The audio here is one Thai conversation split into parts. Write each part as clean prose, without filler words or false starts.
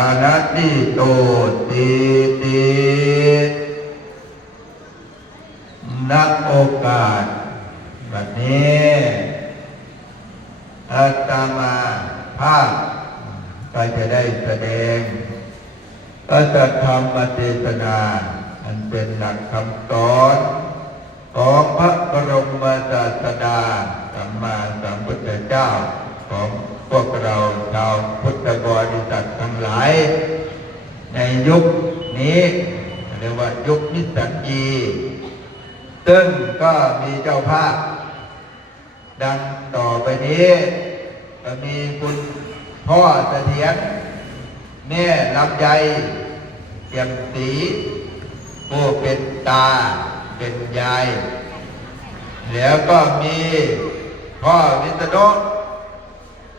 านาติโตติติณโอกาสแบบนี้อาตมาภาพก็จะได้แสดงพระธรรมเทศนาอันเป็นหลักคำสอนของพระบรมศาสดาสัมมาสัมพุทธเจ้าของพวกเราชาวพุทธบริษัททั้งหลายในยุคนี้เรียกว่ายุคนิสสันยีซึ่งก็มีเจ้าภาพดังต่อไปนี้ก็มีคุณพ่อเสถียรแม่ลำไยเอี่ยมศรีผู้เป็นตาเป็นยายแล้วก็มีพ่อวิษณุ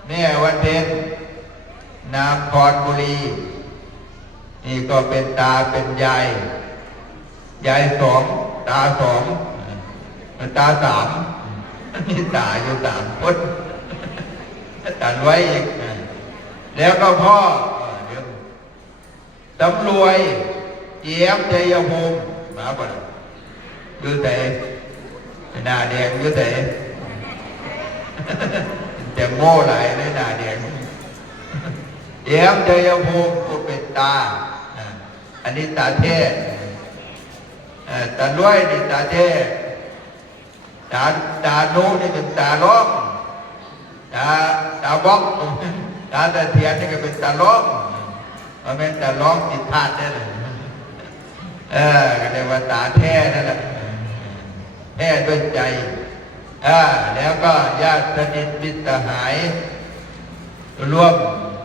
แม่วันเพ็ญนามพรบุรีนี่ก็เป็นตาเป็นยายสองตาสองตาสามมีตาอยู่สามคนตัดไว้อีกแล้วก็พ่อตำรวจเอี่ยมชัยภูมิมาบ่ยืดแต่หน้าแดงยืดแต่แต่โม่ไหลในหน้าแดงเอี่ยมชัยภูมิผู้เป็นตาอันนี้ตาเทศตาล้วยนี่ตาเทศตาโน้นี่เป็นตาล้อมตาบ้องตาเทียนนี่ก็เป็นตาล้อมมันเป็นตาล้อมติดธาตุนี่แหละก็เรียกว่าตาแท้นั่นแหละแท้ด้วยใจแล้วก็ญาติสนิทมิตรสหายร่วม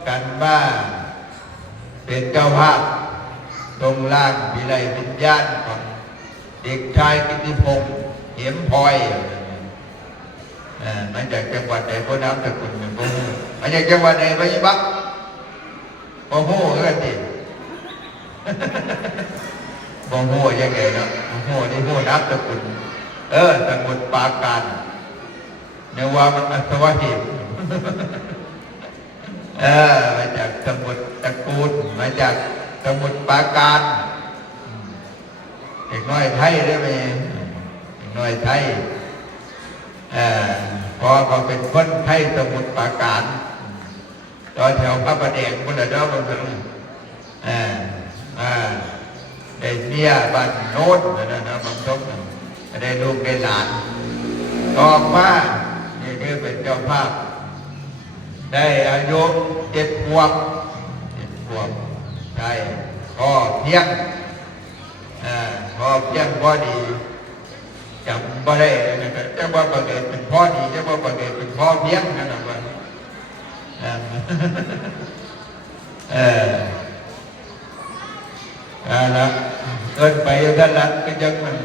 กันว่าเป็นเจ้าภาพตรงล่างวิไลวิญญาณของเด็กชายกิติพงษ์เหมพลอยมาจากจังหวัดไหนพวกน้ำตะกุลอย่างพวกมาจากจังหวัดไหนพะยิบักพวกหูก็ติพวกหูยังไงเนาะพวกหูนี่หูน้ำตะกุลสมุทรปราการเนี่ยว่ามันอัศวะเหตุมาจากสมุทรตระกูลมาจากสมุทรปราการเด็กน้อยไทยได้ไหมเด็กน้อยไทยพอเขาเป็นคนไทยสมุทรปราการตอนแถวพระประแดงคนละเด้อบางคนได้เมียบ้านโน้นนะบางทบได้ลูกได้หลานออกมานี่คือเป็นเจ้าภาพได้อายุ7 ขวบใช่พอเพียงพอเพียงพอดีจำบ่ได้นะครับจะว่าประเกิดเป็นพ่อดีจะว่าประเกิดเป็นพ่อเพียงนะครับว่าแล้วเกินไปด้านหลังก็ยังมัน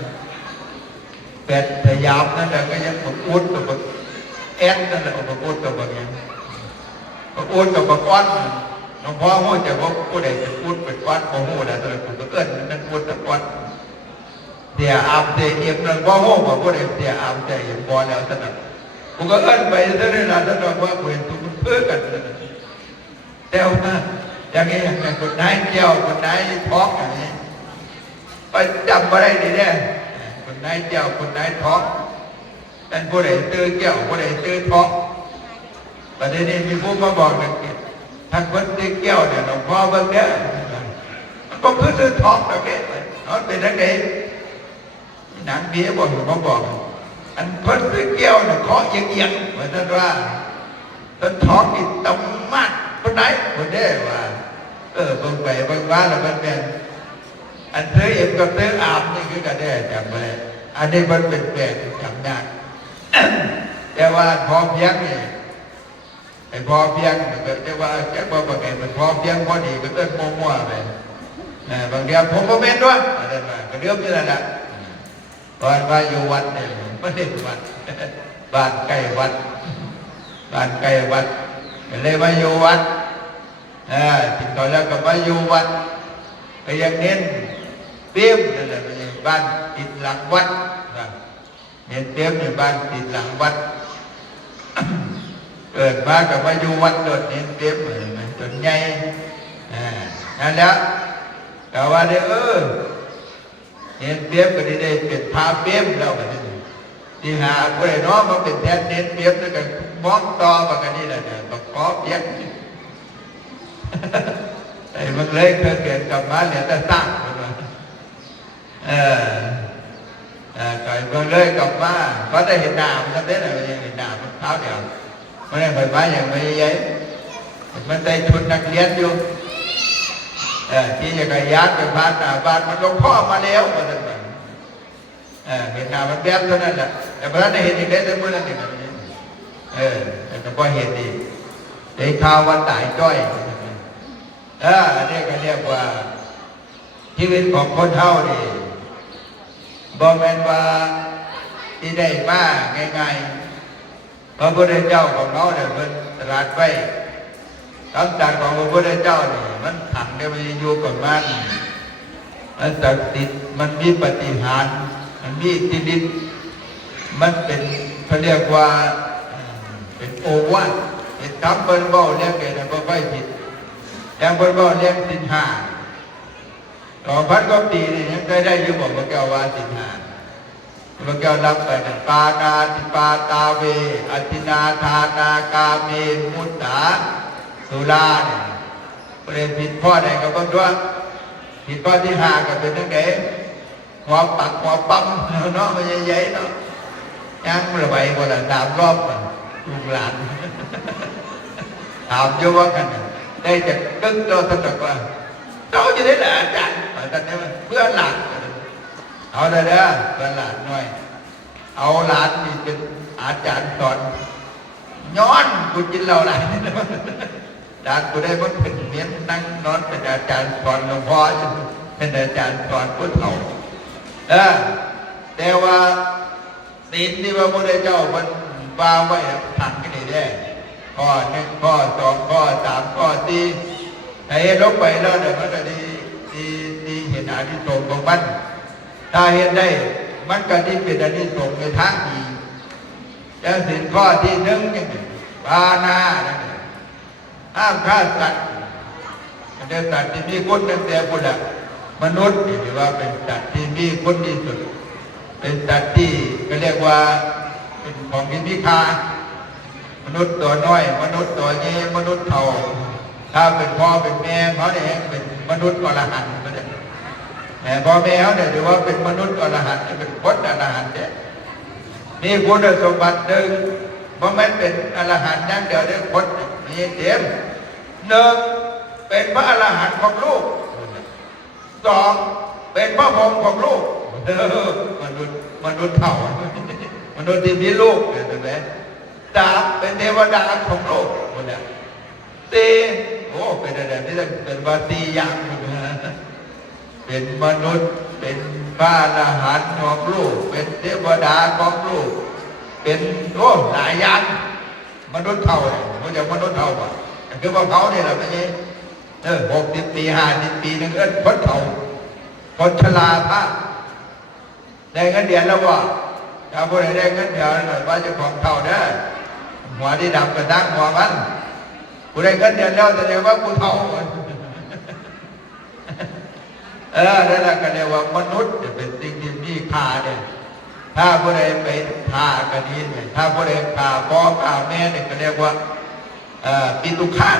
เป็ดพยายามนั่นแหละก็ยังมาอุดกับแอนนั่นแหละมาอุดกับบางอย่างมาอุดกับบางก้อนหลวงพ่อหูจะว่าผู้ใดจะอุดเป็นก้อนของหูนะแต่ผมก็เกินนั่นอุดแต่ก้อนเดี๋ยวอาบเดี๋ยวเอ็มนั่นว่าหูมาผู้ใดเดี๋ยวอาบเดี๋ยวเอ็มบอลแล้วสนับผมก็เอิ้นไปซะได้ละสนับว่าเห็นทุกคนเพื่อกันแต่ว่าอย่างนี้อย่างคนไหนเจ้าคนไหนท้องอย่างนี้ไปจำมาได้ดีแน่คนไหนเจ้าคนไหนท้องแต่ผู้ใดตื้อเจ้าผู้ใดตื้อท้องประเด็นนี้มีผู้มาบอกกันทางคนตื้อเจ้าเนี่ยหลวงพ่อเบิ่งเนี่ยมันก็คือตื้อท้องแบบนี้เขาเป็นนักเรียนหนังเบี้ยบอกหลวงพ่อบอกอันคนตื้อเจ้าเนี่ยเคาะเอียงเหมือนนั้นว่าต้นท้องนี่ตำมากคนไหนคนเด้ว่าเบิ่งไปเบิ่งมาแล้วมันเป็นอันเธอเอ็มกับเธออาบนี่คือกันได้จำไว้อันนี้มันเป็นแบบจำยากแต่ว่าพอเพียงนี่ไอ้พอเพียงแต่ว่าแค่ว่าบางไงมันพอเพียงพอดีก็เต้นมั่วๆไปบางทีผมก็เป็นด้วยอะไรมาก็เรื่องนี้แหละตอนว่าอยู่วัดเนี่ยไม่ได้วัดบ้านใกล้วัดเลยมาอยู่วัดติดต่อแล้วก็มาอยู่วัดก็ยังเน้นเตี้ยมนั่นแหละบ้านติดหลังวัดเน้นเตี้ยมในบ้านติดหลังวัดเกิดมากับมาอยู่วัดโดดเน้นเตี้ยมจนใหญ่ นั่นแหละแต่ว่าเด้เห็นเปรียบก็ได้เป็นพาเปรียบแล้วกันที่หาผู้ใดน้อมาเป็นแทนเน้นเปรียบด้วยกันมองต่อมากันนี่แหละเนี่ยก็ขอเปรียบไอ้มันเลยเกิดกลับมาเหลือแต่สร้างไก่มันเลยกลับมาเพราะได้เห็นดาบมันได้อะไรเห็นดาบมันเท้าเดียวมันได้ไฟฟ้าอย่างไม่ยัยมันได้ชุดนักเรียนอยู่ที่จะกระยานไปบ้านบ้านมันหลวงพ่อมาแล้วมาตั้งแต่เห็นหน้ามันแบบเท่านั้นแหละแต่พระได้เห็นอีกได้แต่เมื่อนั้นเองแต่ก็เห็นดีได้ข่าววันตายจ้อยนี่ก็เรียกว่าชีวิตของคนเท่านี่บ่แม่นว่าที่ได้มาง่ายๆพระพุทธเจ้าของเราเนี่ยมันตรัสไว้คำตรัสของพระพุทธเจ้านี่มันขังได้มันอยู่กับมันศักดิ์สิทธิ์มันมีปฏิหารมันมีอิทธิฤทธิ์มันเป็นเขาเรียกว่าเป็นโอวาทเป็นคำเปิ้ลเบ้าเรียกเกิดบ่ค่อยผิดแต่เปิ้ลเบ้าเรียกสินห้าต่อพันก็ปีนี่ยังได้อยู่บอกพระแก้วว่าสินห้าพระแก้วรับไปนั่นปานาติปาตาเวอธินาทานากาเมมุตตาสุราเนี่ยประเด็นผิดข้อใดก็ต้องด้วยผิดข้อที่ห้าก็เป็นตั้งแต่หัวปักหัวปั๊มเนาะมันใหญ่ๆเนาะยังระบายหมดละตามรอบลูกหลานถามเยอะว่ากันได้จากตึ้งเราท่านบอกว่าเราจะได้หลานอาจารย์ตอนนี้เพื่อนหลานเอาเลยเด้อเพื่อนหลานหน่อยเอาหลานนี่เป็นอาจารย์สอนย้อนกูกินเราหลานดานกูได้มันเป็นเมียนนั่งนอนเป็นอาจารย์สอนหลวงพ่อเป็นอาจารย์สอนพุทธเฒ่าแต่ว่าศีลที่พระพุทธเจ้ามันวางไว้ถังกันนี่ได้ข้อหนึ่งข้อสองข้อสามข้อสี่ถ้าเห็นลงไปแล้วเนี่ยมันก็ดีเห็นอานิสงส์ของมันถ้าเห็นได้มันก็ดีเป็นอานิสงส์ในทางดีอย่างศีลข้อที่หนึ่งอย่างนี้ปานาห้ามฆ่าสัตว์แต่สัตว์ที่มีคุณตั้งแต่พุทธมนุษย์ถือว่าเป็นสัตว์ที่มีคุณที่สุดเป็นสัตว์ที่ก็เรียกว่าเป็นของมีค่ามนุษย์ตัวน้อยมนุษย์ตัวนี้มนุษย์เท่าถ้าเป็นพ่อเป็นแม่เขาเนี่ยเป็นมนุษย์อรหันต์ก็ได้แต่พ่อแม่เขาเนี่ยถือว่าเป็นมนุษย์อรหันต์เป็นคนอรหันต์เนี่ยมีคุณสมบัติหนึ่งเพราะมันเป็นอรหันต์นั่นเดี๋ยวได้คนมีเต็มหนึ่งเป็นพระอรหันต์ของลูกสองเป็นพระพรหมของลูกมนุษย์เท่ามนุษย์ที่มีลูกเห็นไหมสามเป็นเทวดาของโลกหมดแล้วสี่โอ้เป็นอะไรนี่เป็นว่าสี่อย่างเป็นมนุษย์เป็นพระอรหันต์ของลูกเป็นเทวดาของลูกเป็นโอ้หลายอย่างมนุษย์เท่าเนี่ยมันจะมนุษย์เท่าป่ะคือว่าเขาเนี่ยแหละไม่ใช่60 ปี50 ปีนึงคนเท่าคนชราพระได้เงินเดือนแล้วว่าถ้าผู้ใดได้เงินเดือนหน่อยว่าจะของเท่าเด้อหัวที่ดำกระด้างหัวมันผู้ใดเงินเดือนแล้วแสดงว่าผู้เท่านั่นแหละก็เรียกว่ามนุษย์จะเป็นสิ่งที่มีค่าเนี่ยถ้าผู้ใดไปฆ่ากันนี้เนี่ยถ้าผู้ใดฆ่าพ่อฆ่าแม่เนี่ยก็เรียกว่าปิตุฆาต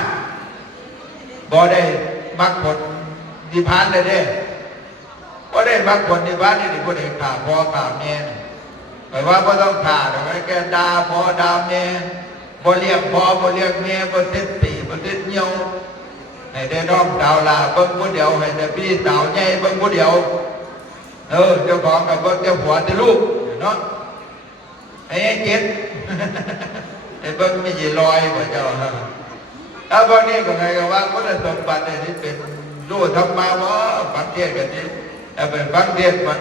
บ่ได้มรรคผลนิพพานเลยเด้บ่ได้มรรคผลนิพพานนี่ผู้ใดฆ่าพ่อฆ่าแม่หมายว่าบ่ต้องฆ่าแต่ว่าแกด่าพ่อด่าแม่บ่เลี้ยงพ่อบ่เลี้ยงแม่บ่เซ็ตตีบ่เซ็ตเหี่ยวให้ได้น้องดาวลาเบิ่งผู้เดียวให้ได้พี่สาวใหญ่เบิ่งผู้เดียวเจ้าของกับเบิ่งเจ้าผัวเจ้าลูกเนาะไอ้เจ็ดไอ้เบิ่งไม่ยี่ลอยบ่เจ้าถ้าพวกนี้ก็ไงก็ว่าพุทธสมบัตินี่เป็นรู้ธรรมะว่าฟังเทศกันนี่เป็นฟังเทศมัน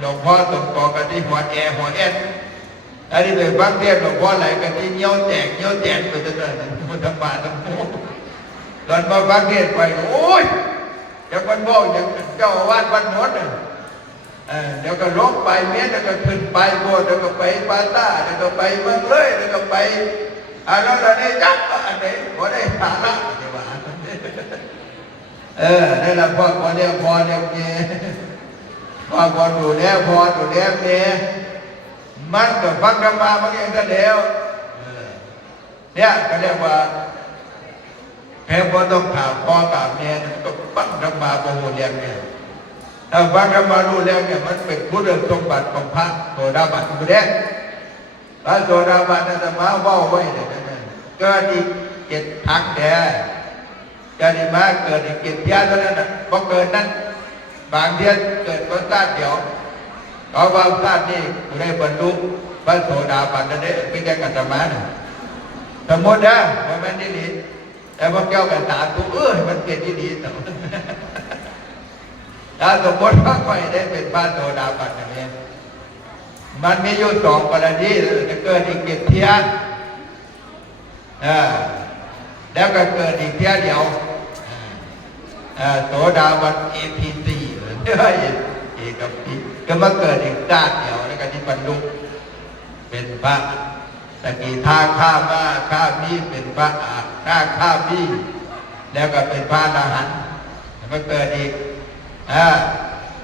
หลวงพ่อตรงต่อกันที่หัวแอหัวแอนอันนี้เป็นฟังเทศหลวงพ่อไหลกันที่เงี้ยวแจกไปจนได้พุทธบาททั้งหมดตอนมาฟังเทศไปโอ้ยอย่างวันบอกอย่างเจ้าอาวาสวันโน้นเดี๋ยวก็ลงไปเมียเดี๋ยวก็ขึ้นไปโบสถ์เดี๋ยวก็ไปปาต้าเดี๋ยวก็ไปเมืองเลยเดี๋ยวก็ไปแล้วตอนนี้จับอันไหนพอได้ฐานะที่ว่า นั่นแหละพ่อคนเรียกพ่อเรียกเมียพ่อคนดูแลพ่อดูแลเมียมันก็ฟังธรรมะมันเองก็เดียวเนี่ยก็เรียกว่าแพ้พ่อต้องถามพ่อกับเมียก็ฟังธรรมะโมโหเรียงเนี่ยถ้าฟังธรรมะรู้แล้วเนี่ยมันเป็นพุทธสมบัติของพระโสดาบันอยู่แล้วพระโสดาบันธรรมะว่าไว้เนี่ยก็อีก7 ทักแด่จะได้มาเกิดอีก7 เที่ยเท่านั้นนะพอเกิดนั้นบางเที่ยเกิดวันชาติเดียวเขาว่าชาตินี้กูได้บรรลุพระโสดาบันนั่นเองไม่ใช่กัตตมานะสมมตินะว่ามันดีดีแต่พอเจ้ากันตาตัวมันเป็นที่ดีต่อถ้าสมมติว่าใครได้เป็นพระโสดาบันนั่นเองมันมีอยู่2 กรณีจะเกิดอีก7 เที่ยแล้วก็เกิดอีกเที่ยเดียวโสดาบันAPC เอกพีก็มาเกิดอีกชาติเดียวแล้วก็ที่บรรลุเป็นพระตะกี้ท่าข้ามาข้ามีเป็นพระท่าข้ามีแล้วก็เป็นพระอรหันต์มาเกิดอีก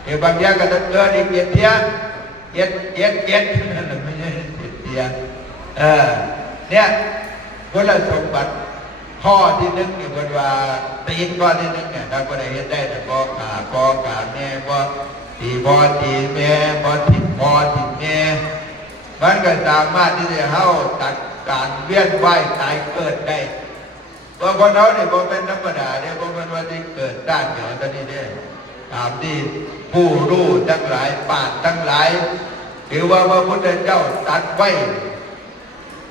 เดี๋ยวบางอย่างก็จะเกิดอีก7 เที่ยนั่นไม่ใช่7 เที่ยเนี่ยคุณสมบัติข้อที่1เนี่ยบนว่าตีนข้อที่1เนี่ยถ้าคนใดเห็นได้แต่พอกาแม่พอตีแม่พอถิ่นแม่มันก็สามารถที่จะเข้าตัดการเวียนว่ายตายเกิดได้เพราะคนเราเนี่ยพอเป็นธรรมดาเนี่ยพอเป็นวันที่เกิดด้านเดียวตอนนี้เนี่ยตามที่ผู้รู้ทั้งหลายปราชญ์ทั้งหลายถือว่าพระพุทธเจ้าตัดไว้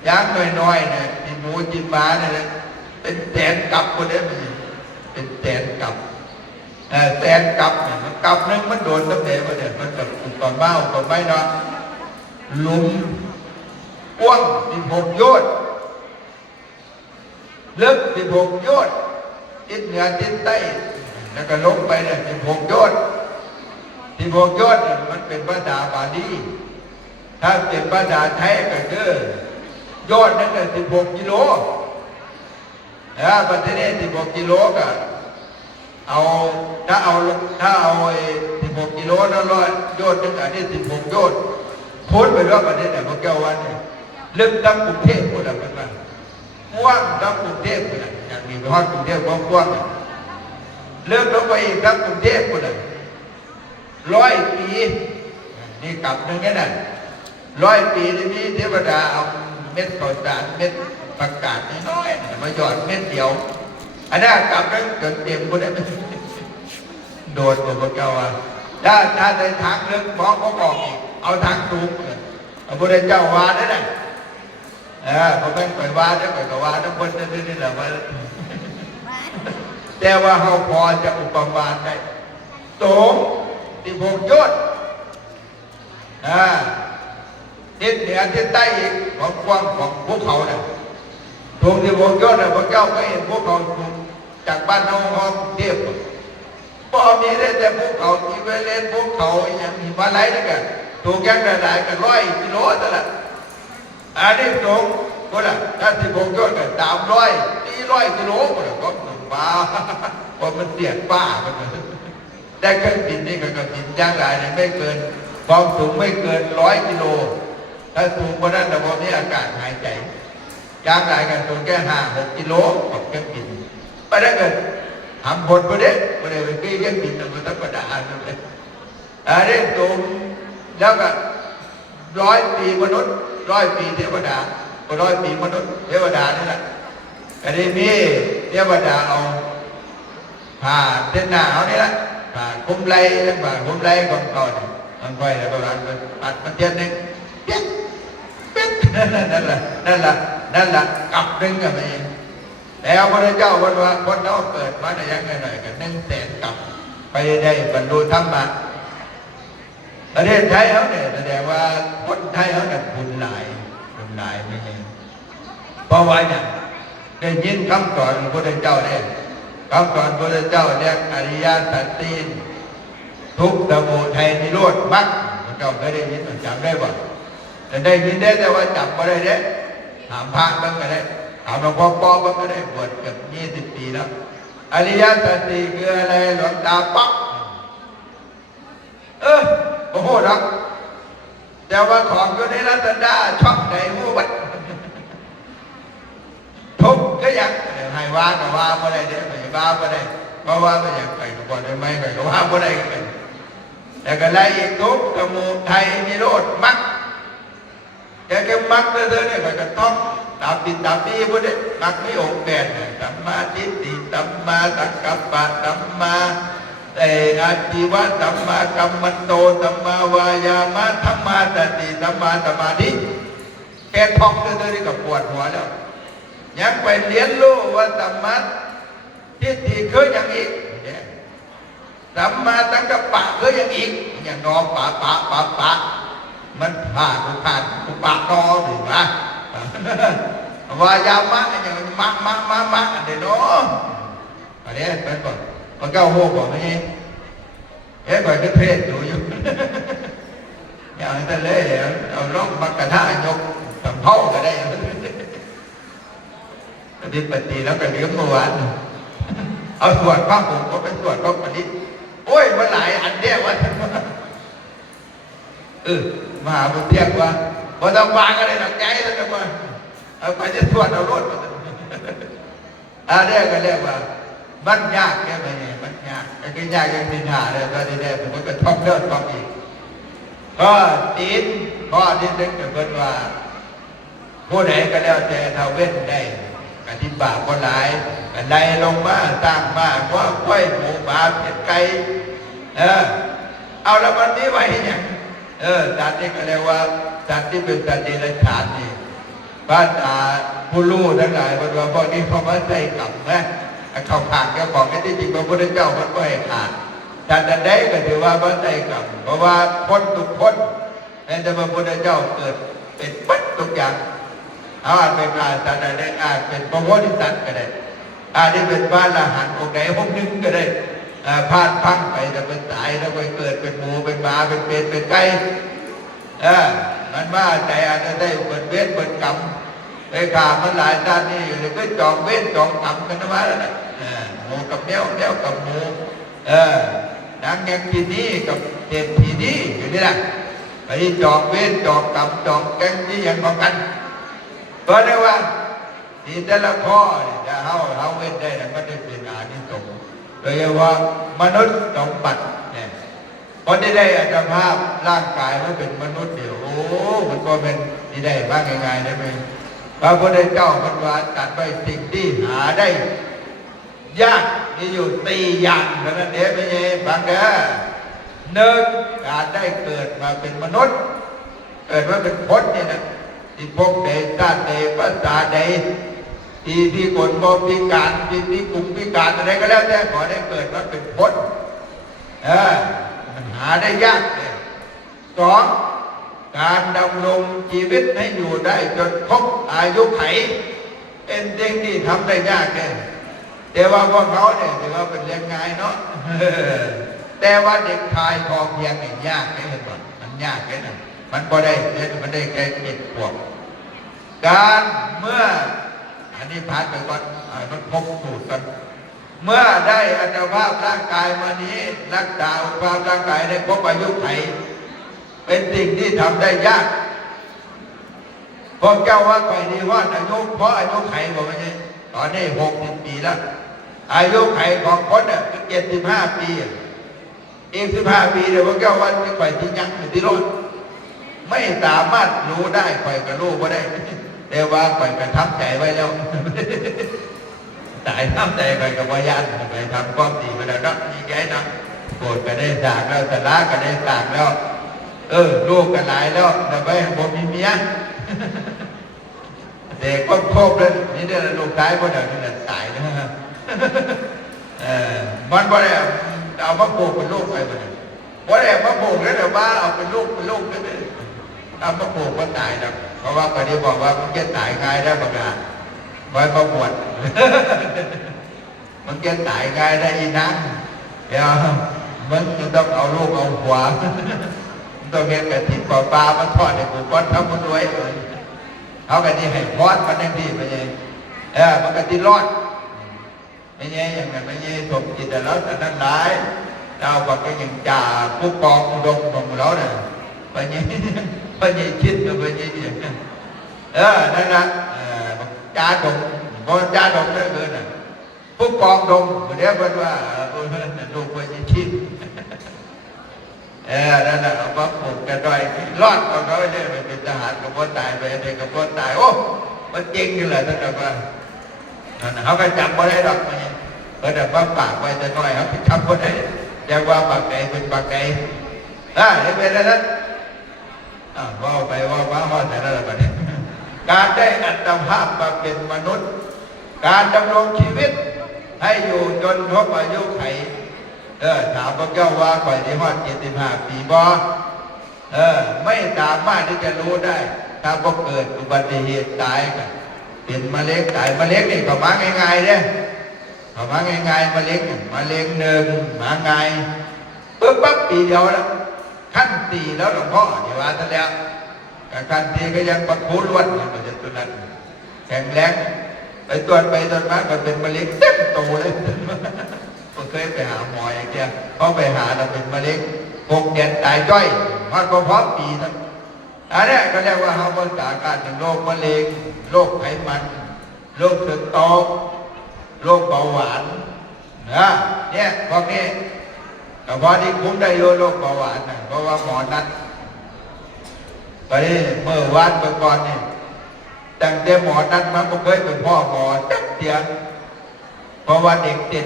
อย่างน้อยๆเนี่ยที่หมูจินมาเนี่ยเป็นแสนกับคนเดียวเป็นแสนกับแสนกับเนี่ยมันกับนึงมันโดนตั้งแต่วันเนี่ยมันกับอุปมาอุปไมยเนาะหลุมกว้าง16 โยชน์ลึก16 โยชน์ทิศเหนือทิศใต้แล้วก็ลงไปเนี่ย16 โยชน์16 โยชน์มันเป็นภาษาบาลีถ้าเป็นภาษาไทยก็คือยอดนั่นก็16 กิโลประเทศนี้16 กิโลก็ถ้าเอา16 กิโลนั่นร้อยยอดนึงอันนี้16 โยชน์พ้นไปรอบประเทศไหนพวกเจ้าวันนี้ลึกตั้งกรุงเทพพูดอะไรกันบ้างกว้างตั้งกรุงเทพพูดอะไรอย่างนี้ไปฮอดกรุงเทพกว้างเลิกลงไปอีกตั้งกรุงเทพพูดอะไร100 ปีนี่กลับนึงนี่น่ะ100 ปีที่นี้เทวดาเอาเม็ดข้าวสารเม็ดประกาศน้อยๆมาหยอดเม็ดเดียวอันนั้นกลับแล้วจนเต็มพูดอะไรโดดตัวพวกเจ้าว่าถ้าในทางลึกหมอเขาบอกอีกเอาทางสูงพระพุทธเจ้าว่าได้ไหมพอเป็นปล่อยวาได้ปล่อยก็ว่าทั้งคนนี่แหละว่าแต่ว่าเขาพอจะอุปมาได้สูง16 โยชน์ทิศเหนือทิศใต้อีกของกว้างของภูเขาเนี่ยสูง16 โยชน์พระเจ้าก็เห็นภูเขาสูงจากบ้านน้องห้องเทียบพอมีได้แต่ภูเขาที่ไปเล่นภูเขาอย่างมีมาไหลนี่กันถูกแก่หลายกัน100 กิโลแต่ละอันนี้สูงก็ละถ้า16 โยชน์กัน300-400 กิโลก็ละก็ถึงป่าเพราะมันเตี้ยป่าได้เครื่องบินนี่ก็บินย่างหลายเนี่ยไม่เกินความสูงไม่เกิน100 กิโลถ้าสูงกว่านั้นแต่พอนี้อากาศหายใจย่างหลายกันสูงแค่5-6 กิโลกับเครื่องบินไปได้เกินทำผลไปได้ไปเครื่องบินมันธรรมดาเลยอันนี้สูงแล้วก็100 ปีมนุษย์100 ปีเทวดา100 ปีมนุษย์เทวดานี่แหละอันนี้มีเทวดาเอาผ่าเส้นหนาเอานี่แหละผ่าคุ้มไรแล้วผ่าคุ้มไรของก่อนมันค่อยแล้วก็ปัดมันเทียนหนึ่งปิ๊บนั่นแหละกลับนึงกันเองแล้วพระเจ้าวันว่าคนเราเกิดมาได้ยังไงหน่อยกัน100,000 กลับไปได้บรรลุธรรมะประเทศไทยเขาเนี่ยแสดงว่าคนไทยเขาเนี่ยบุญหลายไม่ใช่เพราะว่าเนี่ยได้ยินคำสอนพระเจ้าเนี่ยคำสอนพระเจ้าเรียกอริยสัจสี่ทุกข์สมุทัยนิโรธมรรคพระเจ้าเคยได้ยินจำได้บ่แต่ได้ยินได้แต่ว่าจำไม่ได้เด้ถามพระบ้างก็ได้ถามหลวงพ่อบ้างก็ได้บวชเกือบ20 ปีแล้ว อริยสัจสี่คืออะไรหลวงตาป๊อกโอ้โหรักแต่ว่าของอยู่ในรัตนาชอบไหนหูวัดทุกก็อยากให้ว่าก็ว่าบ่ได้เด้ไม่ว่าบ่ได้เพราะว่าไม่อยากไปก็บ่ได้ไม่ไปก็ว่าบ่ได้กันแต่ก็ไล่อีกทุกสมุทัยนิโรธมรรคแต่ก็มรรคเด้อเนี่ยก็ต้องตามติดตามนี้บ่ได้มรรคมีองค์8สัมมาทิฏฐิสัมมาสังกัปปะสัมมาอาชีวะสัมมากัมมันโตสัมมาวายามะธัมมาสติสัมมาสมาธิแค่ท่องเด้อนี่ก็ปวดหัวแล้วยังไปเรียนรู้ว่าสัมมาทิฏฐิคืออย่างอีกสัมมาสังกัปปะคืออย่างอีกอย่างนอปะมันผ่านกูปะนอหรือวะวายามะอย่างมะเดี๋ยวน้องอันนี้เป็นก่อนมันเก้าโหก่อนนี่ก่อนก็เทศอยู่อย่างนั้นเลยเอาล้มมากระทะยกทำเท่าก็ได้ปฏิแล้วก็เลี้ยงเมื่อวานเอาสวดพระผมก็เป็นสวดพระปฏิโอ้ยมันหลายอันเดียวว่ามหาบุตรเทียบว่าพอต้องวางอะไรหนักใจแล้วกันว่าเอาไปจะสวดเอารถเรียกกันเรียกว่ามันยากแค่ไหนมันยากไอ้ที่ยากยังนินทาเลยก็ได้ผมก็ท่องเลิศท่องอีกก็ตีนข้อที่นึกถึงเป็นว่าผู้ใดก็แล้วแต่เท่าเว้นได้กฏิบาคนหลายกันไล่ลงมาสร้างมาว่าค่อยหมูหมาเผ็ดไก่เอาแล้ววันนี้ไว้อย่างสัตว์นี่ก็เรียกว่าสัตว์ที่เป็นสัตว์เดรัจฉานนี่บ้านผู้รู้ทั้งหลายบอกว่าพวกนี้เขาไม่ใช่กรรมนะเขาขาดแกบอกให้ที่จริงพระพุทธเจ้ามันก็ให้ขาดแต่ใดก็ถือว่าไม่ใช่กรรมเพราะว่าพ้นทุกพ้นแต่พระพุทธเจ้าเกิดเป็นปัจทุกอย่างอาจเป็นสัตว์ใดอาจเป็นพระโพธิสัตว์ก็ได้อาจจะเป็นพระอรหันต์องค์ใดองค์หนึ่งก็ได้พลาดพังไปแต่เป็นตายแล้วไปเกิดเป็นหมูเป็นหมาเป็นเป็ดเป็นไก่มันว่าใจอาจจะได้เปิดเวทเปิดกรรมไปขามันหลายด้านนี่อยู่เลยก็จองเวทจองกรรมกันนะว่าแล้วหมูกับแมวกับหมูนางยังทีนี้กับเศรษฐีนี้อยู่นี่แหละไปจองเวทจองกรรมจองแกงที่ยังบอกกันก็ได้ว่าที่แต่ละข้อจะเอาเวทได้แล้วก็ได้เป็นอานิสงส์โดยว่ามนุษย์สมบัติเนี่ยพอได้อัตภาพร่างกายมันเป็นมนุษย์เดี๋ยวโอ้มันก็เป็นที่ได้บ้างง่ายๆได้ไหมพระพุทธเจ้ามันว่าตัดไปสิ่งที่หาได้ยากมีอยู่4 อย่างเท่านั้นเองไม่ใช่ฟังเด้อ1การได้เกิดมาเป็นมนุษย์เกิดมาเป็นคนเนี่ยนะที่พบใดชาติใดภาษาใดที่คนบ่พิการที่กลุ่มพิการอะไรก็แล้วแต่ขอได้เกิดมาเป็นคนมันหาได้ยากเลย2การดำรงชีวิตให้อยู่ได้จนครบอายุไขเป็นสิ่งที่ทำได้ยากเลยแต่ว่าพวกเขาเนี่ยถือว่าเป็นเรื่องง่ายเนาะแต่ว่าเด็กชายพอเพียงเนี่ยยากแค่ไหนก่อนมันยากแค่ไหนมันพอได้มันได้แค่7 ขวบการเมื่ออันนี้ผ่านไปก่อนมันพบสูตรกันเมื่อได้อัตภาพร่างกายมานี้รักษาอัตภาพร่างกายได้ครบอายุไขเป็นสิ่งที่ทำได้ยากพอเจ้าว่าไปดีว่าอายุเพราะอายุไขบอกว่าไงตอนนี้60 ปีแล้วอายุไขของคนเนี่ยคือ75 ปีอีก15 ปีเดี๋ยวพวกเจ้าว่าจะไปที่ยังอยู่ที่รถไม่สามารถรู้ได้ไปกับรู้ก็ได้แต่ว่าไปกระทับใจไว้แล้วตายทำใจไปกับวายานไปทำความดีมาแล้วนะมีแก่นะโกรธก็ได้สากแล้วสละก็ได้สากแล้วลูกกันหลายแล้วแต่ไปผมมีเมียเด็กก็ครบเลยนี่เดี๋ยวลูกตายเพราะเดี๋ยวนี้ตายนะมันบ่ได้เอามะปลูกเป็นลูกไปบ่ได้บ่ได้มะปลูกแล้วเดี๋ยวบ้าเอาเป็นลูกนั่นเลยเอามะปลูกก็ตายแล้วเพราะว่าปฏิบอกว่ามันจะตายง่ายได้ประกาศไว้ประบวชมันจะตายง่ายได้อีนังเดี๋ยวมันจะต้องเอาลูกเอาหัวต้องเห็นกระถิ่นปลามันทอดให้กูก้อนทำมันรวยเอากันนี่ให้พอดมันได้ดีไปเลยมันกระถิ่นรอด ไม่แย่อย่างนั้นไม่แย่สมจิตแต่แล้วแต่นั้นหลายเราบอกก็ยังจ่าผู้กองอุดมของเราเนี่ยไปแย่ไปแย่คิดไปแย่อย่างนั้นนั่นนะจ่าดมพอจ่าดมได้เกินน่ะผู้กองดมเดี๋ยวเป็นว่าลูกไปแย่คิดนั่นแหละเอามาปลูกกันหน่อยรอดก็เขาเนี่ยไปเป็นทหารกับพ่อตายไปเด็กกับพ่อตายโอ้มันจริงนี่แหละท่านบอกว่าเขาก็จำไม่ได้หรอกเพราะแต่ว่าปากไว้จะน้อยเขาจำไม่ได้จะว่าปากไหนเป็นปากไหนเห็นไหมนั้นว่าไปว่าแต่ละประเด็นการได้อัตภาพมาเป็นมนุษย์การดำรงชีวิตให้อยู่จนครบอายุไขถามพระเจ้าว่าก่อนที่ฮอด75 ปีบ่ไม่สามารถที่จะรู้ได้ถ้าพอเกิดอุบัติเหตุตายกันเป็นมะเร็งตายมะเร็งนี่ก็มาง่ายๆเนี่ยเขามาง่ายๆมะเร็งหนึ่งมาง่ายปึ๊บปั๊บปีเดียวแล้วขั้นตีแล้วหลวงพ่อที่ว่าท่านแล้วขั้นตีก็ยังปัดพูล้วนอยู่มันจะตัวนั้นแข็งแรงไปตรวจมาก็เป็นมะเร็งเต็มตัวเลยก็เคยไปหาหมออย่างเงี้ยเขาไปหาเราเป็นมะเร็ง6 เดือนตายจ้อยมันก็พร้อมปีนั้นอันนี้ก็เรียกว่าเขาบริจาคการถึงโรคมะเร็งโรคไขมันโรคตึกโตโรคเบาหวานเนี่ยพวกนี้แต่พอที่คุ้มได้โรคเบาหวานนะเพราะว่าหมอนัดไปเมื่อวานเมื่อก่อนนี่ตั้งแต่หมอนัดมาก็เคยเป็นพ่อหมอจักเดียวเพราะว่าเด็กเต้น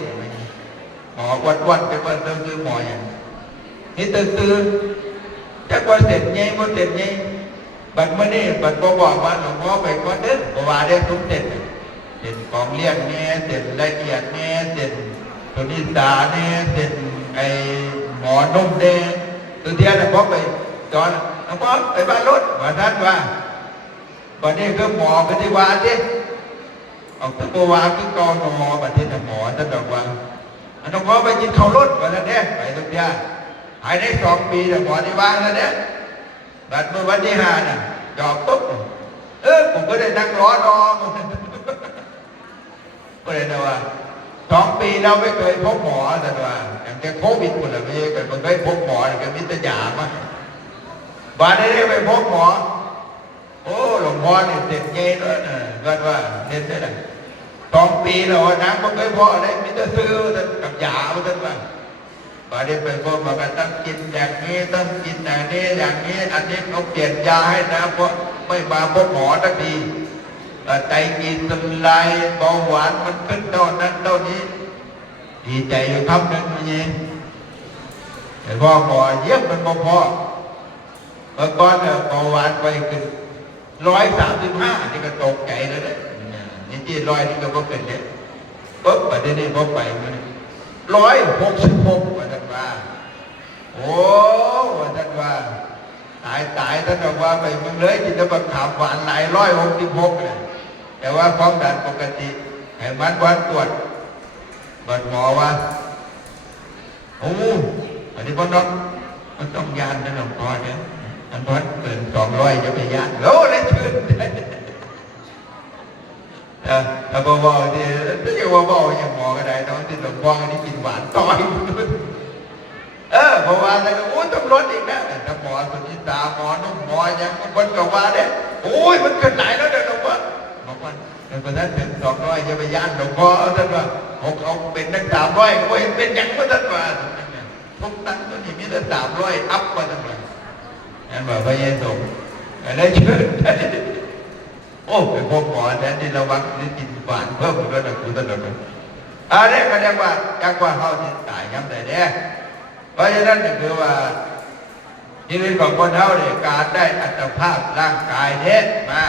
หมอวันๆไปเปิดซื้อหมออย่างนี่ตื่นจักว่าเสร็จไงว่าเสร็จไงบัดเมื่อนี้บัดบอกว่าหลวงพ่อไปก็เด็ดบอกว่าได้ทุกเด็ดของเลี้ยงเนี่ยเด็ดละเอียดเนี่ยเด็ดตัวนิสาเนี่ยเด็ดไอหมอนุ่มเนี่ยตัวเดียวหลวงพ่อไปตอนหลวงพ่อไปบ้านรถว่าท่านว่าวันนี้ก็หมอปฏิวัติเอาตัววาคือตอนหมอบัดที่หมอท่านบอกว่าหลวงพ่อไปกินข้าวรถวันนั้นเนี่ยไปตัวเดียวหายได้2 ปีแต่หมอที่วางแล้วเนี่ยบัดเมื่อวันที่5น่ะจอบปุ๊บผมก็ได้นั่งรอก็เลยนะว่า2 ปีเราไม่เคยพบหมอแต่ว่าอย่างแกโควิดหมดเลยไม่เคยพบหมอแกมิตรยามาบัดนี้ไปพบหมอโอ้หลวงพ่อเนี่ยเด็ดเงี้ยด้วยนะก็ว่าเด็ดได้เลย2 ปีแล้วนะไม่เคยพออะไรมิตรซื้อกับยาท่านว่าบัดนี้ไปพบมากันต้องกินอย่างนี้ต้องกินอย่างนี้อย่างนี้อันนี้เขาเปลี่ยนยาให้นะเพราะไม่มาพบหมอทันทีไตกินน้ำลายเบาหวานมันขึ้นเท่านั้นเท่านี้ดีใจอยู่ครับนั่นนี่แต่พอหมอเยี่ยมมันพอเมื่อก่อนเนี่ยเบาหวานไปขึ้น135นี่ก็ตกใจแล้วเนี่ยนี่ที่100นี่ก็พอเป็นเนี่ยปุ๊บประเดี๋ยวนี้พอไปมัน166วันท่านว่าโอ้วันท่านว่าตายท่านบอกว่าไปมึงเลยกินแต่บักขามหวานหลาย166เลยแต่ว่าความดันปกติให้มันวันตรวจบัดหมอว่าโอ้อันนี้พ่อน้องมันต้องยานนะหลวงพ่อเนี่ยอันนั้นเกิน200จะไปยานโอ้เลยชื่นถ้าบอกที่ถ้าจะบอกอย่างหมอก็ได้น้องที่หลวงพ่ออันนี้กินหวานต่อยเพราะว่าอะไรก็โอ้ต้องลดอีกนะถ้าหมอสุนิสาหมอนุ่มหมอยังคนก็ว่าเนี่ยโอ้ยมันขึ้นไหนแล้วเดี๋ยวหลวงพ่อบอกว่าเพราะฉะนั้นถึง200จะไปย่านหลวงพ่อท่านว่าเขาเป็นตั้ง300ก็เห็นเป็นอย่างว่าท่านว่าทุกตั้งตัวนี้มีแต่300อัพว่าท่านว่านั่นว่าพระเยซูอะไรเชื่อโอ้ไปพบหมอแทนที่ระวังที่กินหวานเพิ่มก็ได้คุณท่านว่าอะไรก็เรียกว่าจากว่าเขาที่ตายย้ำแต่เนี่ยเพราะฉะนั้นก็คือว่าชีวิตของคนเขาเนี่ยการได้อัตภาพร่างกายเด็ดมา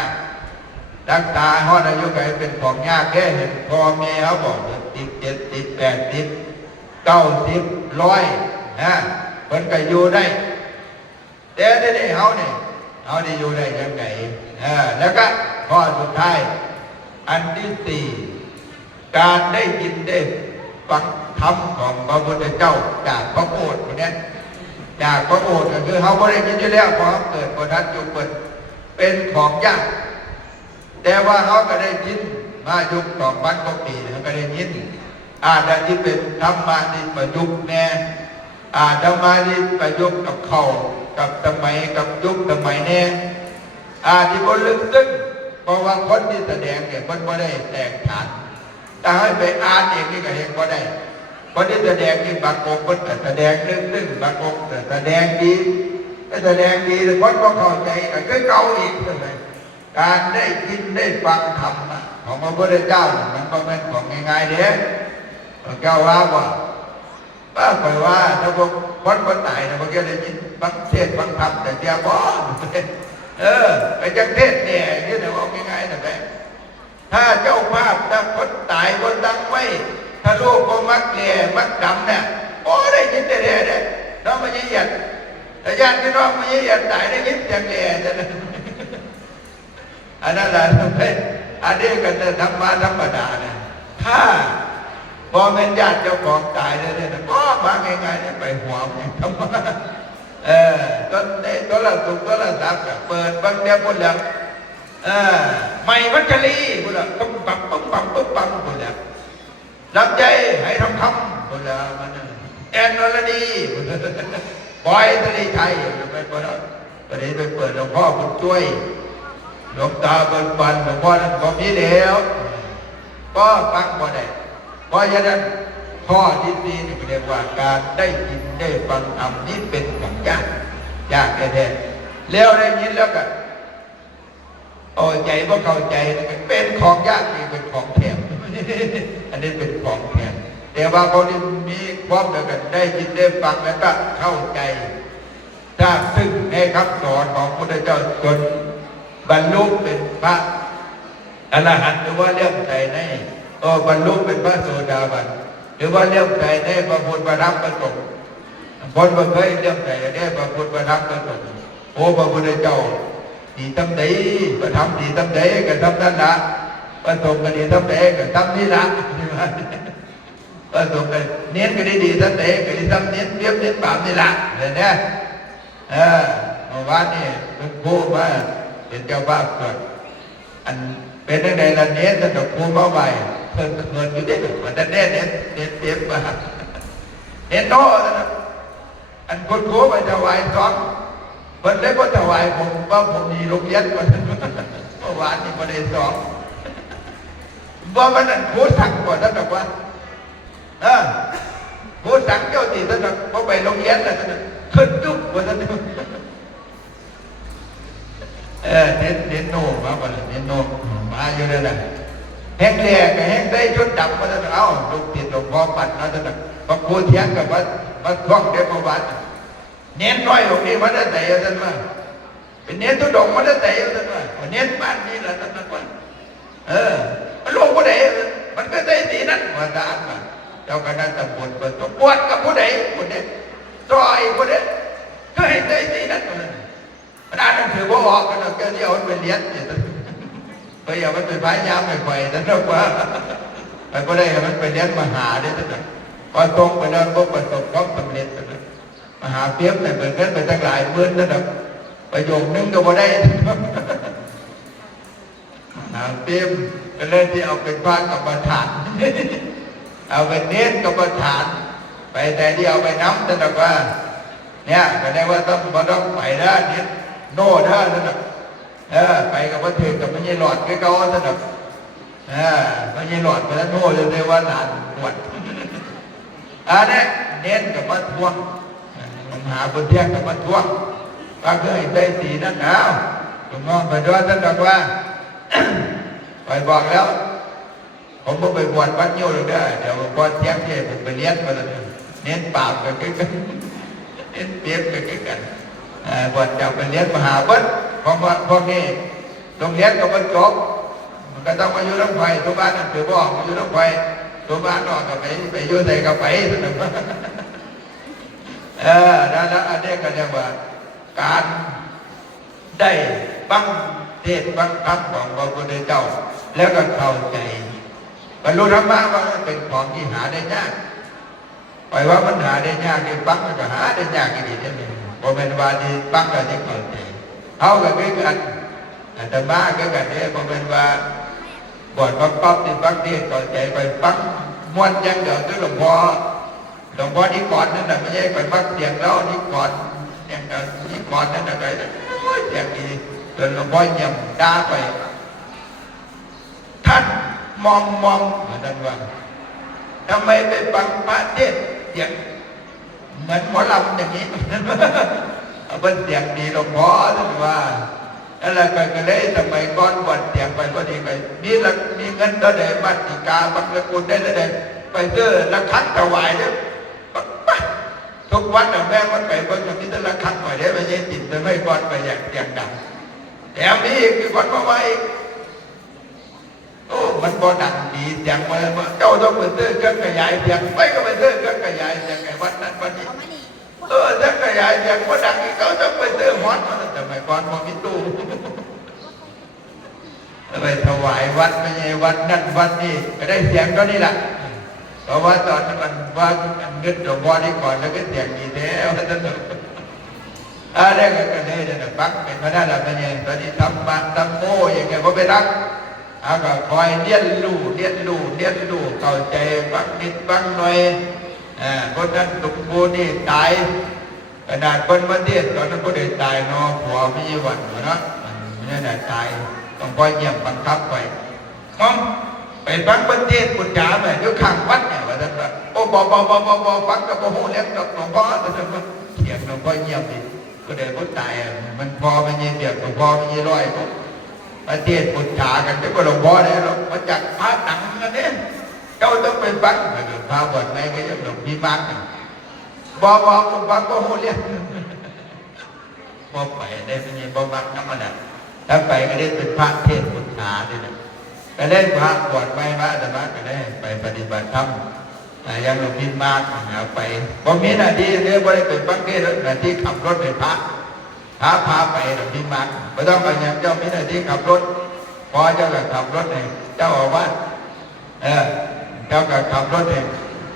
ร่างกายฮอดอายุไขเป็นของยากแค่เห็นพ่อแม่เขาบอกติด70 80 90 100นะเพิ่นก็อยู่ได้แต่ได้เขาเนี่ยอยู่ได้ยังไงแล้วก็ข้อสุดท้ายอันที่4การได้ยินได้ฟังธรรมของพระพุทธเจ้าจากพระโอษฐ์คนนี้จากพระโอษฐ์ก็คือเขาไม่ได้ยินอยู่แล้วเพราะเกิดบนนั้นอยู่เป็นของยากแต่ว่าเขาก็ได้ยินมายุค2,000 กว่าปีเขาก็ได้ยิน อันที่เป็นธรรมะที่ประยุกต์แน่ธรรมะที่ประยุกต์กับเขากับสมัยกับยุคสมัยแน่ที่บนลึกซึ้งเพราะว่าคนที่แสดงเนี่ยมันไม่ได้แตกฐานแต่ให้ไปอ่านเองนี่ก็เห็นว่าได้คนที่แสดงนี่บางองค์มันแสดงลึกซึ้งบางองค์แสดงดีแสดงดีแต่คนก็เข้าใจก็เก่าอีกใช่ไหมการได้ยินได้ฟังธรรมของพระพุทธเจ้ามันก็เป็นของง่ายๆเด้เจ้าว่าไปว่าถ้าพวกคนตายนะพวกแกได้ยินฟังเทศฟังธรรมแต่เจ้าบ่ไปจังเทศเนี่ยนี่แต่ว่าง่ายๆนะแม่ถ้าเจ้าภาพถ้าคนตายคนดังไว้ถ้าลูกก็มักแก่มักดำเนี่ยโอ้ได้ยินได้เนี่ยน้องมันยิ่งใหญ่แต่ญาติพี่น้องมันยิ่งใหญ่ตายได้ยินจังแก่จะอันนั้นแหละทำไมอันนี้ก็จะธรรมดาเนี่ยถ้าพอเป็นญาติเจ้าของตายแล้วเนี่ยก็มาง่ายๆเนี่ยไปหัวมันทำไมต้นในต้นละสุกต้นละสักเปิดบางเดียวหมดแล้วไม่วัชรีหมดแล้วปุ๊บปั๊บปุ๊บปั๊บปุ๊บปั๊บหมดแล้วลำใจให้ทำคำหมดแล้วมันแอนนรดีปล่อยทะเลไทยไปเปิดประเดี๋ยวไปเปิดหลวงพ่อคุณช่วยหลวงตาเบิกบันหลวงพ่อนั้นก็มีแล้วก็ฟังบ่ได้เพราะฉะนั้นข้อที่สี่นี่เรียกว่าการได้ยินได้ฟังธรรมนี่เป็นของยากแท้ๆแล้วได้ยินแล้วก็ใจเพราะเข้าใจเป็นของยากนี่เป็นของแถมอันนี้เป็นของแถมแต่ว่าคนที่มีความเดียวกันได้ยินได้ฟังแล้วก็เข้าใจถ้าซึ่งในคำสอนของพระพุทธเจ้าจนบรรลุเป็นพระอรหันต์หรือว่าเลื่อมใสในบรรลุเป็นพระโสดาบันหรือว่าเลื่อมใสในพระพุทธพระธรรมพระสงฆ์คนบ่เคยเลื่อมใสในพระพุทธพระธรรมพระสงฆ์พระพุทธเจ้าดีทำใดพระธรรมดีทำใดก็ทำนั่นละพระสงฆ์ก็ดีทำใดก็ทำนี่ละพระสงฆ์ก็เน้นก็ดีทำใดก็ดีทำเน้นเปรียบเน้นปามนี่ละเลยเนี่ยเมื่อวานนี่หลวงปู่ว่าเป็นเจ้าบ้านเกิดอันเป็นในละเน้นแต่ดอกคูมาใบเพิ่งเงินอยู่ได้หรือว่าแต่เน้นเต็มมาเน้นโตนะอันคนโค้ไปถวายซ้อมเพิ่นได้ก็ถวายผมว่าผมมีโรงเรียนมาเมื่อวานนี่มาได้ซ้อมว่ามันนั่นโค้สั่งกว่าท่านบอกว่าโค้สั่งเจ้าตีท่านบอกว่าไปโรงเรียนแล้วท่านขึ้นจุ๊บกว่าท่านเน้นโน่มาบ่ล่ะเน้นโน่มาอยู่นั่นน่ะแห้งแหลกแห้งได้ชุดดำมาท่านเอาลูกติดหลวงพ่อปัดนะท่านพระโคเทียงกับวัดท่องเดชประวัติเน้นน้อยตรงนี้มันได้แต่ท่านว่าเป็นเน้นทุดงมันได้แต่ท่านว่าเน้นบ้านนี้แหละท่านว่ามันลงผู้ใดมันก็ได้สีนั้นว่าตามมาเจ้าคณะตำบลเปิดตัวปวดกับผู้ใดผู้ใดซอยผู้ใดก็ให้ได้สีนั้นมันอ่านหนังสือว่าออกกันแล้วก็เดี๋ยวมันไปเรียนเนี่ยไปอย่ามันไปพายยามไปไฟท่านว่าไปผู้ใดมันไปเรียนมหาเนี่ยท่านพอตรงไปแล้วก็ประสบความสำเร็จมหาเพียบเนี่ยเปิดเงินไปตั้งหลายหมื่นนั่นแหละประโยคนึงก็บ่ได้มหาเพียบก็เลยที่เอาเป็นพระกรรมฐานเอาเป็นเน้นกรรมฐานไปแต่ที่เอาไปน้ำนั่นแหละว่าเนี่ยก็ได้ว่าต้องไปได้เนี่ยโน่ได้นั่นแหละไปกับพระเถรกับพระยี่หลอดก็เก่านั่นแหละพระยี่หลอดพระโน่จะได้ว่าหลานหวดอันนี้เน้นกับมาทวงหาบนเที่ยงกับมาทวงก็เคยได้สีนั่นแล้วผมมองไปด้วยท่านบอกว่าไปบอกแล้วผมก็ไปบวชวัดโยเลยได้เดี๋ยวพอเที่ยงเที่ยงผมไปเลี้ยงมาแล้วเน้นปากกันเน้นเปียกกันบวชจะไปเลี้ยงมหาบุตรพอนี้โรงเรียนก็บรรจบมันก็ต้องมาอยู่น้ำไฟทุกบ้านนั่นถือว่ามาอยู่น้ำไฟตัวบ้านนอกก็ไปยุ่งใส่กับไปนั่นแล้วอันนี้ก็เรียกว่าการได้ฟังเทศน์ฟังธรรมของพระพุทธเจ้าแล้วก็เข้าใจบรรลุธรรมะว่าเป็นของที่หาได้ยากปล่อยว่ามันหาได้ยากที่ฟังมันก็หาได้ยากอีกทีนึงพอเป็นว่าที่ฟังก็ที่เข้าใจเขาก็คือกันธรรมะก็กันเนี่ยพอเป็นว่าบวชปั๊บที่ฟังเทศน์เข้าใจไปฟัง ม้วนยังเดี๋ยวคือหลวงพ่อนี่ก่อนนั่นน่ะไม่ใช่ไปบักเสียงแล้วนี่ก่อนอย่างนี่ก่อนนั่นน่ะไปเสียงดีจนหลวงพ่อเงียบด่าไปท่านมองท่านว่าทำไมไปฟังพระเทศเสียงเหมือนหมอลำอย่างนี้เอาเป็นเสียงดีหลวงพ่อท่านว่าอะไรก็เลยสมัยก่อนบวชเสียงไปก็ดีไปมีเงินเท่าใดบัตรกาบัตรกุลได้เท่าใดไปเจอละคันถวายเนี่ยทุกวันแม่มันไปเบิ่งอย่างนี้แต่ละคันหน่อยได้ไม่ใช่ติดแต่ไม่ก่อนไปอย่างเสียงดังแถมนี้อีกคือคนมาไว้โอ้มันบ่ดังดีเสียงมาเจ้าต้องไปซื้อเครื่องขยายเสียงไปก็ไปซื้อเครื่องขยายเสียงไงวันนั้นวันนี้ถ้าขยายเสียงว่าดังเขาต้องไปซื้อฮอตมันแต่ไม่ก่อนมันมีตู้ไปถวายวัดไม่ใช่วัดนั่นวัดนี่ก็ได้เสียงก็นี่แหละเพราะว่าตอนนั้นมันว่าเงินหลวงพ่อนี่ก่อนแล้วก็เสียงดีแล้วท่านอะไรก็ได้เนี่ยฟังเป็นพระนาฏเป็นยังตอนนี้ทำโม่ยังไงก็ไปรักก็คอยเลี้ยนลู่เข้าใจฟังนิดฟังหน่อยคนนั้นตุกบูนี่ตายขนาดคนประเทศตอนนั้นก็ได้ตายเนาะผัวไม่ยี่วันเนาะนี่น่ะตายต้องคอยเยี่ยมบังคับไปมองไปฟังประเทศปุจฉาไปอยู่ข้างวัดเนี่ยว่าท่านว่าโอ้บอฟังกับโอ้โหเลี้ยงกับหลวงพ่อท่านว่าเถียงหลวงพ่อเยี่ยมดิก็ได้ก็ตายมันพอมันยี่เดียบหลวงพ่อมันยี่ร้อยประเทศปุจฉากันจะก็หลวงพ่อเนี่ยเรามาจากพระหนังกันเนี่ยเจ้าต้องไปฟังพระบวชในก็ยังหลวงพี่มากบอฟังก็โหเลี้ยงพอไปได้เป็นยังบอมักน้ำมันถ้าไปก็ได้เป็นพระเทศปุจฉาด้วยนะไปเล่นพระบวชไม่มาแต่มาก็ได้ไปปฏิบัติธรรมยังหลวงพี่มากไปพอมีหน้าที่เรียกว่าได้เป็นฟังเทศหน้าที่ขับรถเป็นพระพาไปหลวงพี่มากไม่ต้องไปยังเจ้ามีหน้าที่ขับรถพอเจ้าก็ขับรถเองเจ้าอาวาสเจ้าก็ขับรถเอง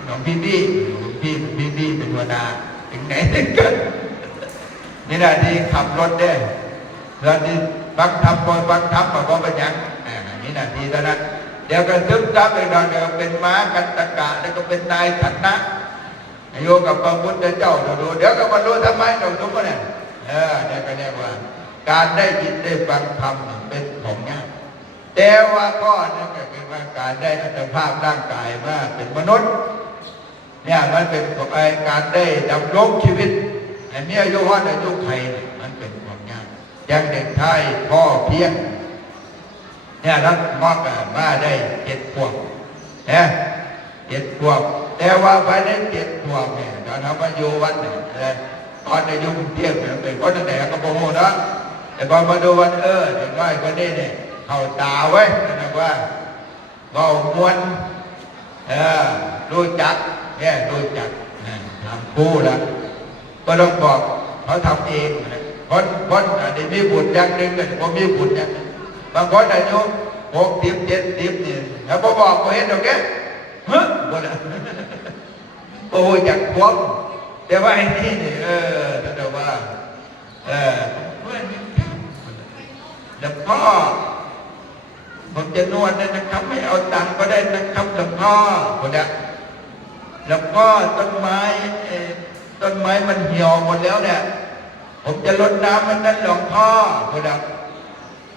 หลวงพี่เป็นหัวหน้าถึงไหนถึงกันนี่หน้าที่ขับรถได้เรื่องที่บังคับมาพอเป็นยังนี่หน้าที่เท่านั้นเดี๋ยวก็ซึมซับไปหน่อยเดี๋ยวเป็นม้ากันตะกะแล้วก็เป็นนายฐานะโยกับพระพุทธเจ้าดูเดี๋ยวก็บรรลุธรรมะเราทุกคนเนี่ยเนี่ยก็เรียกว่าการได้ยินได้ฟังธรรมเป็นของยากแต่ว่าก็นั่นก็คือว่าการได้อัตภาพร่างกายมาเป็นมนุษย์เนี่ยมันเป็นการได้ดำรงชีวิตไอ้เมียโยฮอนอายุไทยมันเป็นของยากยังเด็กไทยพ่อเพียงเนี่ยรับมอกมาได้7 ขวบเนี่ย7 ขวบแต่ว่าภายใน7 ขวบเนี่ยตอนทำมาอยู่วันเนี่ยตอนในยุคเที่ยงเป็นคนไหนก็โมโหนะแต่พอมาดูวันถึงน้อยคนนี้เนี่ยเข้าตาไว้นะว่าเรามวนรู้จักเนี่ยรู้จักทำคู่แล้วก็ต้องบอกเขาทำเองคนอันนี้มีบุญอย่างหนึ่งก็มีบุญอย่างบางคนอายุ60 70นี่แล้วพอบอกเขาเห็นหรอกแกบ่ได้โอ้ยจากพวกแต่ว่าไอ้นี่นี่แต่ว่าแล้วพ่อผมจะนวดนะครับไม่เอาตังค์ก็ได้นะครับหลวงพ่อคนละแล้วก็ต้นไม้มันเหี่ยวหมดแล้วเนี่ยผมจะรดน้ำมันนั่นหลวงพ่อคนละ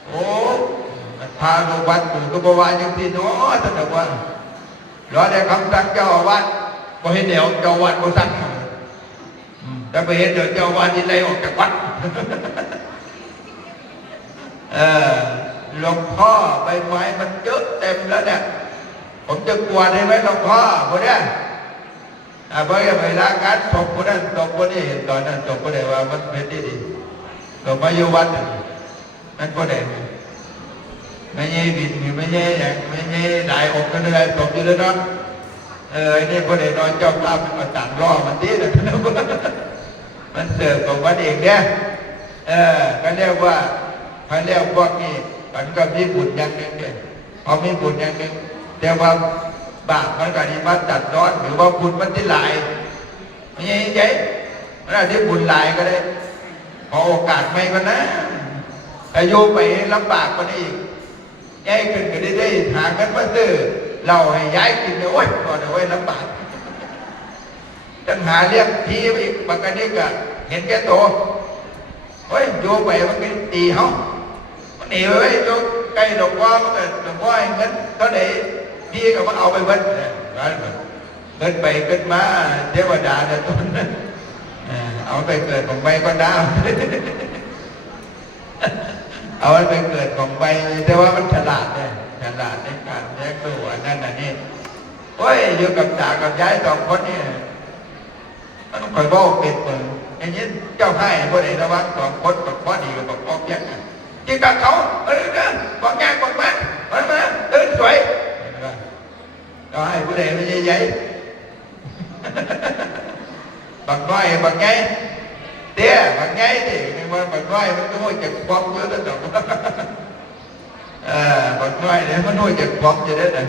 โอ้พาโรงวัดปู่ก็บอกว่าอย่างที่น้อท่านบอกว่ารอได้คำสั่งเจ้าอาวาสพอเห็นเดี๋ยวเจ้าอาวาสก็สั่งแต่ไปเห็นเดี๋ยวเจ้าอาวาสที่ไล่ออกจากวัดหลวงพ่อใบไม้มันเยอะเต็มแล้วเนี่ยผมจะกลัวได้ไหมหลวงพ่อคนเนี้ยเพราะอย่าไปละการตกคนนั้นตกคนนี้เห็นตอนนั้นตกคนไหนว่ามันเป็นดีหลวงพ่ออยู่วัดนั่นคนไหนไม่ใช่บินไม่ใช่อย่างไม่ใช่ได้อกกันเลยตกอยู่แล้วเนาะไอ้นี่คนไหนนอนจ้องตามันต่างรอมันดีนะมันเสิร์ฟของมันเองเนี่ยก็เรียกว่าเขาเรียกพวกนี้มันก็มีบุญอย่างหนึ่งเนี่ยพอมีบุญอย่างหนึ่งแต่ว่าบาปมันก็ดีมาตัดร้อนหรือว่าบุญมันที่หลายไม่ใช่ใช่มันอาจจะบุญหลายก็ได้พอโอกาสไม่ก็นะอายุไปลำบากกว่านี้อีกใหญ่ขึ้นก็ได้หาเงินมาซื้อ เราให้ย้ายกินเนี่ยโอ้ยก่อนเอาไว้ลำบากจังหาเรียกทีอีกบางกันนี่ก็เห็นแก่ตัวเฮ้ยโยไปมันก็ตีเขามันหนีไว้โยใกล้ดอกว่ามันก็ดอกว่าเงินเท่าไหร่ทีก็มันเอาไปเบิ้ลเกิดไปเกิดมาเทวดาเดือดร้อนเอาไปเกิดของใบก็ได้เอาไปเกิดของใบแต่ว่ามันฉลาดเนี่ยฉลาดในการแยกตัวนั่นน่ะนี่โอ้ยอยู่กับตากับยายสองคนนี่มันคอยบอกเป็นเปิดอย่างนี้เจ้าให้พวกไหนระวังสองคนกับพ่อดีกับพ่อแก่ที่กับเขาบอกแก่บอกมาตื่นสวยก็ให้ผู้ใดไม่ใหญ่บักน้อยบักไงเตี้ยบักไงดินี่ว่าบักน้อยมันก็จะควักเยอะแล้วดอกบักน้อยเนี่ยมันจะควักจะได้แต่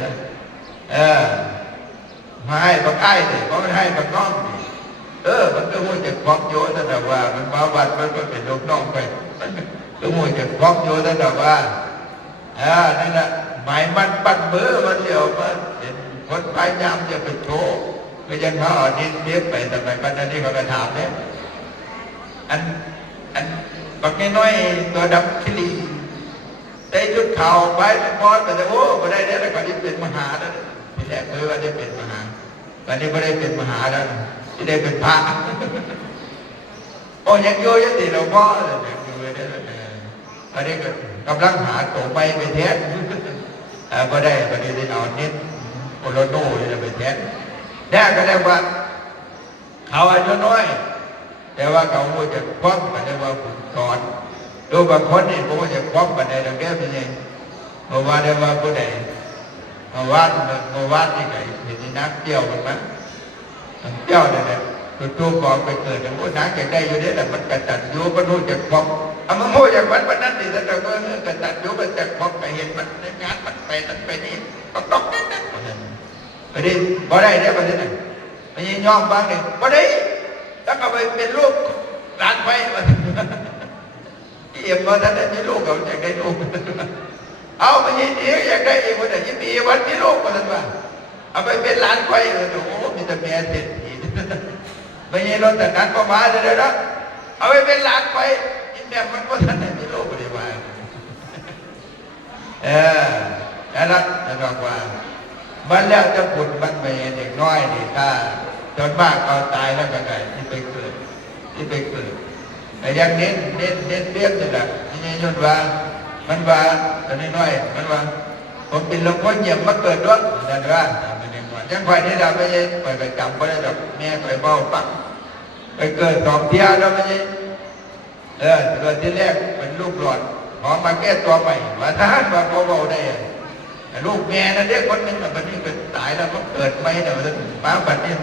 ให้บักไอ้ดิเขาไม่ให้บักน้องมันก็จะควักเยอะแต่ว่ามันมาวัดมันก็เป็นลูกน้องไปก็จะควักเยอะแต่ว่านั่นแหละหมายมันปั้นมือมันเดียวมันเห็นคนพยายามจะไปโชว์ก็ยังเขาเอาดินเลี้ยงไปแต่ไปปัจจุบันนี้เขาก็ถามเนี่ยอันบักน้อยตัวดำขี้ลีได้ชุดขาวไปเป็นบอสแต่โอ้ก็ได้แล้วก็จะเป็นมหาแล้วที่แรกว่าจะเป็นมหาตอนนี้ไม่ได้เป็นมหาแล้วที่ได้เป็นพระโอ้ยังโยยังติเราพ่อเลยยังโยได้แล้วตอนนี้ก็กำลังหาตัวไปแทนก็ได้ตอนนี้ได้เอานิดโอโลโน่จะไปแทนแน่ก็ได้ว่าเขาอายุน้อยแต่ว่าเขาจะคว้ากันได้ว่าผมสอนดูบางคนนี่ผมจะคว้ากันได้ดังแก้เป็นยังเพราะว่าได้ว่าผู้ใดมาวัดที่ไหนเห็นนักเที่ยวกันมั้ยเที่ยวเนี่ยตัวก่อนไปเกิดอย่างพวกนักจะได้อยู่เนี่ยแต่มันกระตัดยูก็รู้จักคว้าเอามาโม่จากวันนั้นดิแต่เราก็กระตัดยูมันจะคว้าไปเห็นมันในงานมันไปนั่นไปนี่ก็ต้องนั่นไปดิบ่ได้ได้ประเด็นนั้นไม่ยยอมบ้างเลยบ่ได้แล้วก็ไปเป็นลูกหลานไปที่เอ็มว่าท่านได้มีลูกเขาอยากได้ลูกเอาไปยินดีอยากได้อีกคนแต่ยินดีวันมีลูกคนนั้นว่าเอาไปเป็นหลานไปโอ้โหมีแต่แม่เด็ดอีกไม่ยินรถแต่นั้นก็มาเลยนะเอาไปเป็นหลานไปยินแม่มันก็ท่านได้มีลูกเลยว่าแล้วบอกว่ามันแล้วจะผุดมันไปเด็กน้อยนี่ถ้าจนมากเอาตายแล้วก็ไงที่ไปเกิดแต่ยังเน้นเรียกนี่แหละนี่ยนว่ามันว่าตอนน้อยมันว่าผมเป็นหลวงพ่อเยี่ยมมาเกิดด้วยนั่นว่ายังไงนี่เราไม่ใช่ไปจำไม่ได้หรอกแม่ไปเบ้าปักไปเกิดสองเที่ยวเราไม่ใช่เกิดที่แรกเป็นลูกหลอดพอมาแก้ตัวใหม่มาทหารมาพอเบาได้ลูกแม่นั่นเด็กคนนึงแบบนี้เป็นตายแล้วก็เกิดไม่เนี่ยมันมาแบบนี้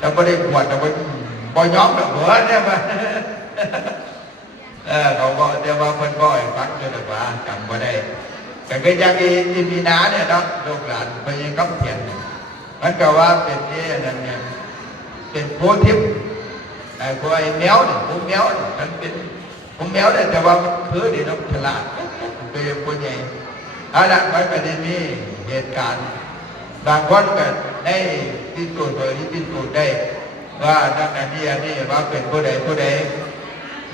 เราไม่ได้บวชเราไม่ปล่อยย้อมแบบหัวเนี่ยมาเขาบอกเดี๋ยวว่าคนบ่อยฟังเลยแต่ว่าจำไม่ได้แต่ก็ยังมีน้าเนี่ยเนาะลูกหลานไปยังกับเพียนมันก็ว่าเป็นนี่นั่นเนี่ยเป็นโพธิพย์ไอ้พวกไอ้แมวเนี่ยพวกแมวมันเป็นพวกแมวเนี่ยแต่ว่ามันคือเดี๋ยวน้ำฉลาดเป็นคนใหญ่เอาละไว้ประเด็นนี้เหตุการณ์บางคนก็ได้พิสูจน์โดยที่พิสูจน์ได้ว่านั่นอันนี้ว่าเป็นผู้ใด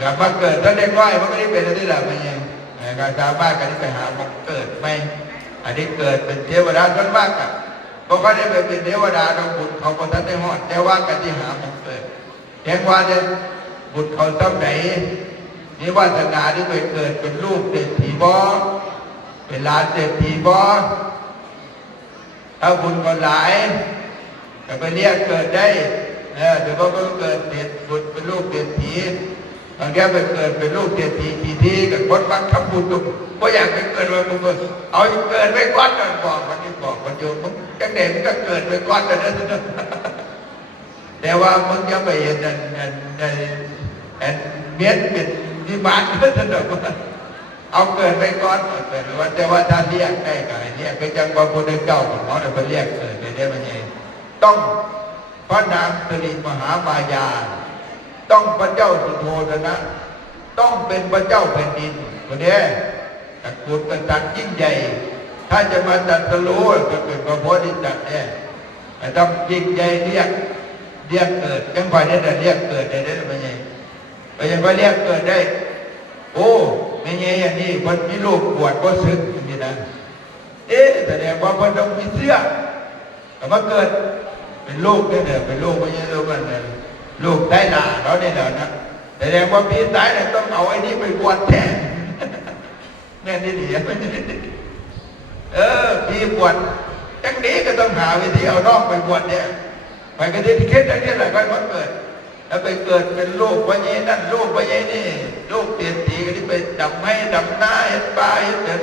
กลับมาเกิดถ้าเด็กน้อยมันไม่ได้เป็นอะไรหรอกมันยังการชาวบ้านกันที่ไปหามันเกิดไม่อันนี้เกิดเป็นเทวดาต้นมากอ่ะเพราะเขาได้ไปเป็นเทวดาเราบุญเขาคนนั้นได้หอดแต่ว่ากันที่หามันเกิดแทงว่าเนี่ยบุญเขาต้องไหนนี่วาสนาที่ไปเกิดเป็นลูกเศรษฐีบ่เป็นหลานเศรษฐีบ่ถ้าบุญก็หลายก็ไปเรียกเกิดได้หรือว่าเกิดเศรษฐบุญเป็นลูกเศรษฐีบางแกไปเกิดเป็นลูกเศรษฐีทีกับคนฟังคำพูดตุกเพราะอยากไปเกิดมาบุญเอาเกิดไปก้อนกันบอกมันโยมจังเด็กมันก็เกิดไปก้อนกันนะแต่ว่ามึงยังไปเห็นเมียนเป็นวิมานก็สนุกเอาเกิดไปก้อนเกิดว่าแต่ว่าถ้าเรียกได้ก็เรียกไปจังว่าคนเดินเก่าของเขาเนี่ยไปเรียกเกิดได้ไหมเนี่ยต้องพระนามสิริมหามายาต้องพระเจ้าสุโธทนะต้องเป็นพระเจ้าแผ่นดินคนนี้ตระกูลกษัตริย์ยิ่งใหญ่ ถ้าจะมาตรัสรู้ก็เป็นพระโพธิสัตว์เนี่ยต้องยิ่งใหญ่เรียกเกิดยังพอได้แต่เรียกเกิดได้ไม่ใช่ไปยังพอเรียกเกิดได้โอ้ไม่ใช่อย่างนี้คนมีลูกบวชก็ซึ้งนี่นะแสดงว่าคนต้องมีเสื้อแต่มาเกิดเป็นลูกเนี่ยเป็นลูกไม่ใช่ลูกมันเนี่ยลูกได้ด่าเขาเนี่ยนะแสดงว่าพี่ตายเนี่ยต้องเอาไอ้นี้ไปบวชแทนแน่นี่ดีพี่บวชจังนี้ก็ต้องหาวิธีเอาน้องไปบวชเนี่ยไปกันที่คิดอย่างนี้แหละก็มาเกิดแล้วไปเกิดเป็นลูกพระเยนั่นลูกพระเยนี่ลูกเตียนตีก็ที่ไปดำให้ดำหน้าเห็นปลาเห็นเดิน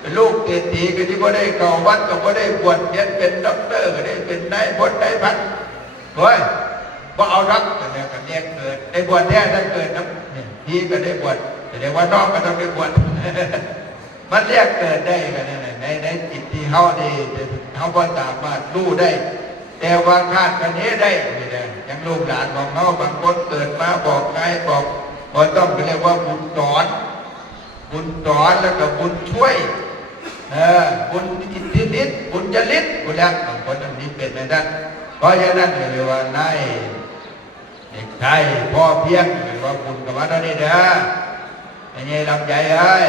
เป็นลูกเตียนตีก็ที่พอได้เก่าวัดก็พอได้บวชเรียนเป็นด็อกเตอร์ก็ได้เป็นนายพลนายพันเฮ้ยพอเอารักกันเนี่ยกันเนี่ยเกิดได้บวชแท้ถ้าเกิดนะพี่ก็ได้บวชแต่เดี๋ยวว่าน้องก็ต้องได้บวชมันเรียกเกิดได้กันในจิตที่เขาดีเขาพอสามารถรู้ได้แต่ว่าคาดกันนี้ได้ไม่ได้ยังลูกหลานของเขาบางคนเกิดมาบอกไงบอกต้องเรียกว่าบุญสอนแล้วก็บุญช่วยบุญอิทธิฤทธิ์บุญจริตบุญแล้วบางคนอันนี้เป็นในนั้นเพราะฉะนั้นเรียกว่านายเด็กชายพ่อเพียงเรียกว่าบุญกับวันนี้เด้อไม่ใช่ลำใหญ่เอ้ย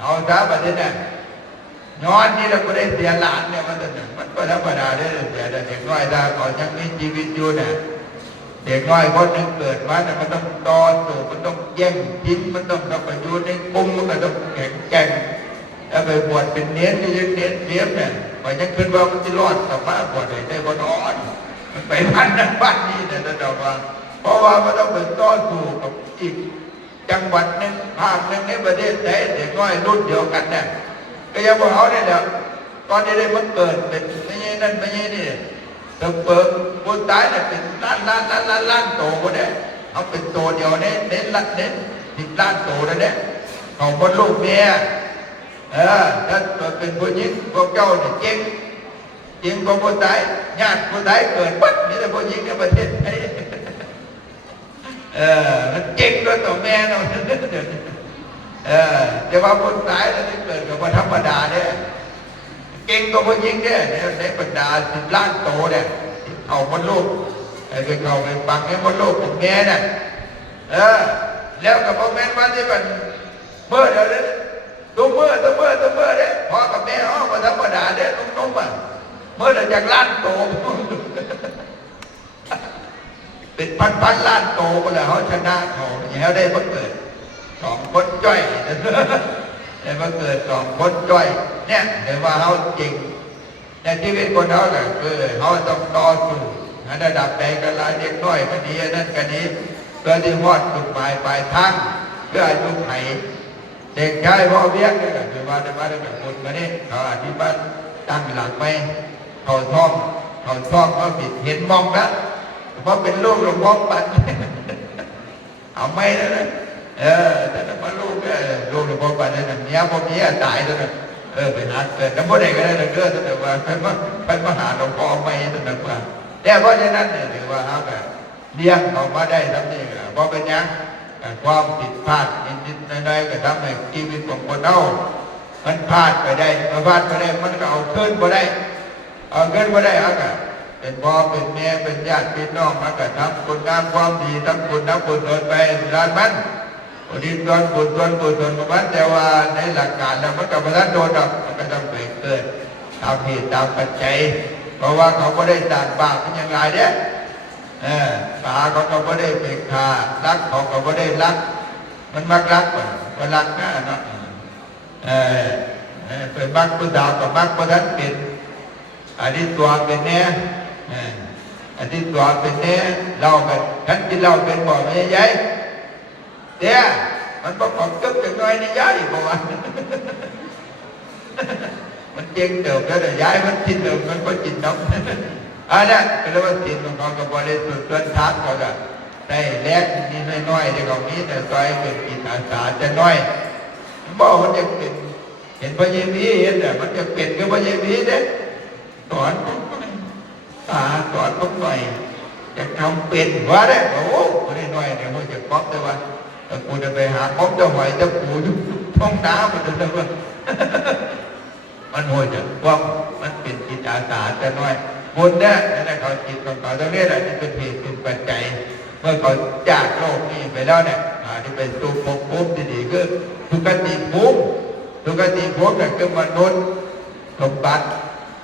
เอาซะประเด็นนั้นย้อนนี่เราก็ได้เสียหลานเนี่ยมันก็ธรรมดาได้เสียแต่เด็กน้อยถ้าเขายังมีชีวิตอยู่เนี่ยเด็กน้อยคนหนึ่งเกิดมาเนี่ยมันต้องต่อสู้มันต้องแย่งชิ้นมันต้องไปอยู่ในกลุ่มมันก็ต้องแข็งแกร่งแล้วไปบวชเป็นเน้นที่ยังเน้นเสียบเนี่ยไปยังขึ้นว่ามันจะรอดกับมาบวชได้บ่นอนมันไปพันนั้นบ้านนี้เนี่ยจะบอกว่าเพราะว่ามันต้องไปต่อสู้กับอีกจังหวัดหนึ่งภาคหนึ่งในประเทศไหนเด็กน้อยรุ่นเดียวกันเนี่ยก็ยังบอกเขาเนี่ยตอนนี้ได้มันเกิดเป็นไม่ใช่นั่นไม่ใช่นี่ตึกเปิงคนตายเนี่ยเป็นล้านโตก็ได้เอาเป็นโตเดียวเน้น10 ล้านโตนั่นแหละของคนลูกเมียถ้าเป็นผู้หญิงพวกเจ้าเนี่ยเจ๊งของคนตายญาติคนตายเกิดปั๊บนี่แต่ผู้หญิงในประเทศไทยมันเจ๊งด้วยตัวแม่เนาะแต่ว่าคนตายแล้วที่เกิดกับธรรมดาเนี่ยเก่งกว่าผู้หญิงเนี่ยในบรรดา10 ล้านโตเนี่ยเอาบนโลกไปเอาไปปักในบนโลกของแม่เนี่ยแล้วกับพ่อแม่ว่าที่มันเมื่อเดี๋ยวนี้ตัวเมื่อเนี่ยพ่อกับแม่เขาก็ธรรมดาเนี่ยนุ่มๆเมื่อเดี๋ยวจากล้านโตเป็นพันล้านโตก็แล้วเขาชนะเขาอย่างเขาได้มาเกิด2 คนจ้อยได้มาเกิด2 คนจ้อยเนี่ยเดี๋ยวว่าเขาจริงในชีวิตคนเขาแหละคือเขาต้องต่อสู้ระดับใดก็ละเด็กน้อยก็ดีนั่นก็ดีเพื่อที่วอดจุดหมายปลายทางเพื่ออายุไขเด็กชายพ่อเบี้ยเนี่ยคือว่าได้มาได้แบบคนมาเนี่ยเขาอธิบายตั้งหลักไปเขาท่องเขาผิดเห็นมองนะเพราะเป็นลูกหลวงพ่อปันเอาไม่แล้วนะแต่ถ้ามาลูกหลวงพ่อปันเนี่ยเมียพวกนี้ตายแล้วนะไปหาเกิดน้ำบ่ได้ก็ได้เลยแต่ว่าไปมาหาหลวงพ่อไม่แต่แบบว่าแต่เพราะฉะนั้นเนี่ยถือว่าเขาแบบเลี้ยงออกมาได้ทำนี่เพราะเป็นยังความผิดพลาดนิดๆน้อยๆก็ทำให้ชีวิตของคนเรามันพลาดไปได้มันก็เอาขึ้นไปได้เอาก็เป็นพ่อเป็นแม่เป็นญาติพี่น้องมาก็ทำคุณงามความดีทำคุณโดนไปร้านมันดินโดนบุญกับมันแต่ว่าในหลักการแล้วมันกับพระท่านโดนดับมันก็ต้องเกิดตามเหตุตามปัจจัยเพราะว่าเขาก็ได้ต่างบาปเป็นอย่างไรเนี่ยตาเขาก็ไม่ได้เป็นขารักเขาก็ไม่ได้รักมันมักรักมันรักนะเนาะเป็นมักผู้ดาวกับมักพระท่านเป็นอันนี้ตัวเป็นแน่อันนี้ตัวเป็นแน่เราเป็นฉันกินเราเป็นบ่อไม่ใหญ่เนี่ยมันประกอบกับอย่างน้อยนี่ย้ายบอกว่ามันเจ๊งเดิมแล้วแต่ย้ายมันกินเดิมมันก็กินน้ำอันนี้เป็นเรื่องว่ากินของเขากับบริสุทธิ์ต้นทางเขาจะได้แลกนิดน้อยๆในของนี้แต่ซอยเป็นกินอาสาจะน้อยบอกมันจะเป็นเห็นพระเยซูเห็นแต่มันจะเป็นกับพระเยซูเนี่ยสอนผมหน่อยจะทำเป็นว่าได้โอ้ไม่ได้น้อยเนี่ยมันจะป๊อปแต่ว่ากูจะไปหาป๊อปจะไหวจะกูอยู่ ท้องน้ำมันจะว่ามันโหยจะว่ามันเป็นจิตอาสาแต่น้อยคนเนี่ยนั่นเขาจิตของเขาตรงนี้แหละที่เป็นเหตุเป็นปัจจัยเมื่อเขาจากโลกนี้ไปแล้วเนี่ยที่เป็นตัวภพที่ดีก็ทุกติภพทุกติภพเนี่ยคือมนุษย์สมบัติ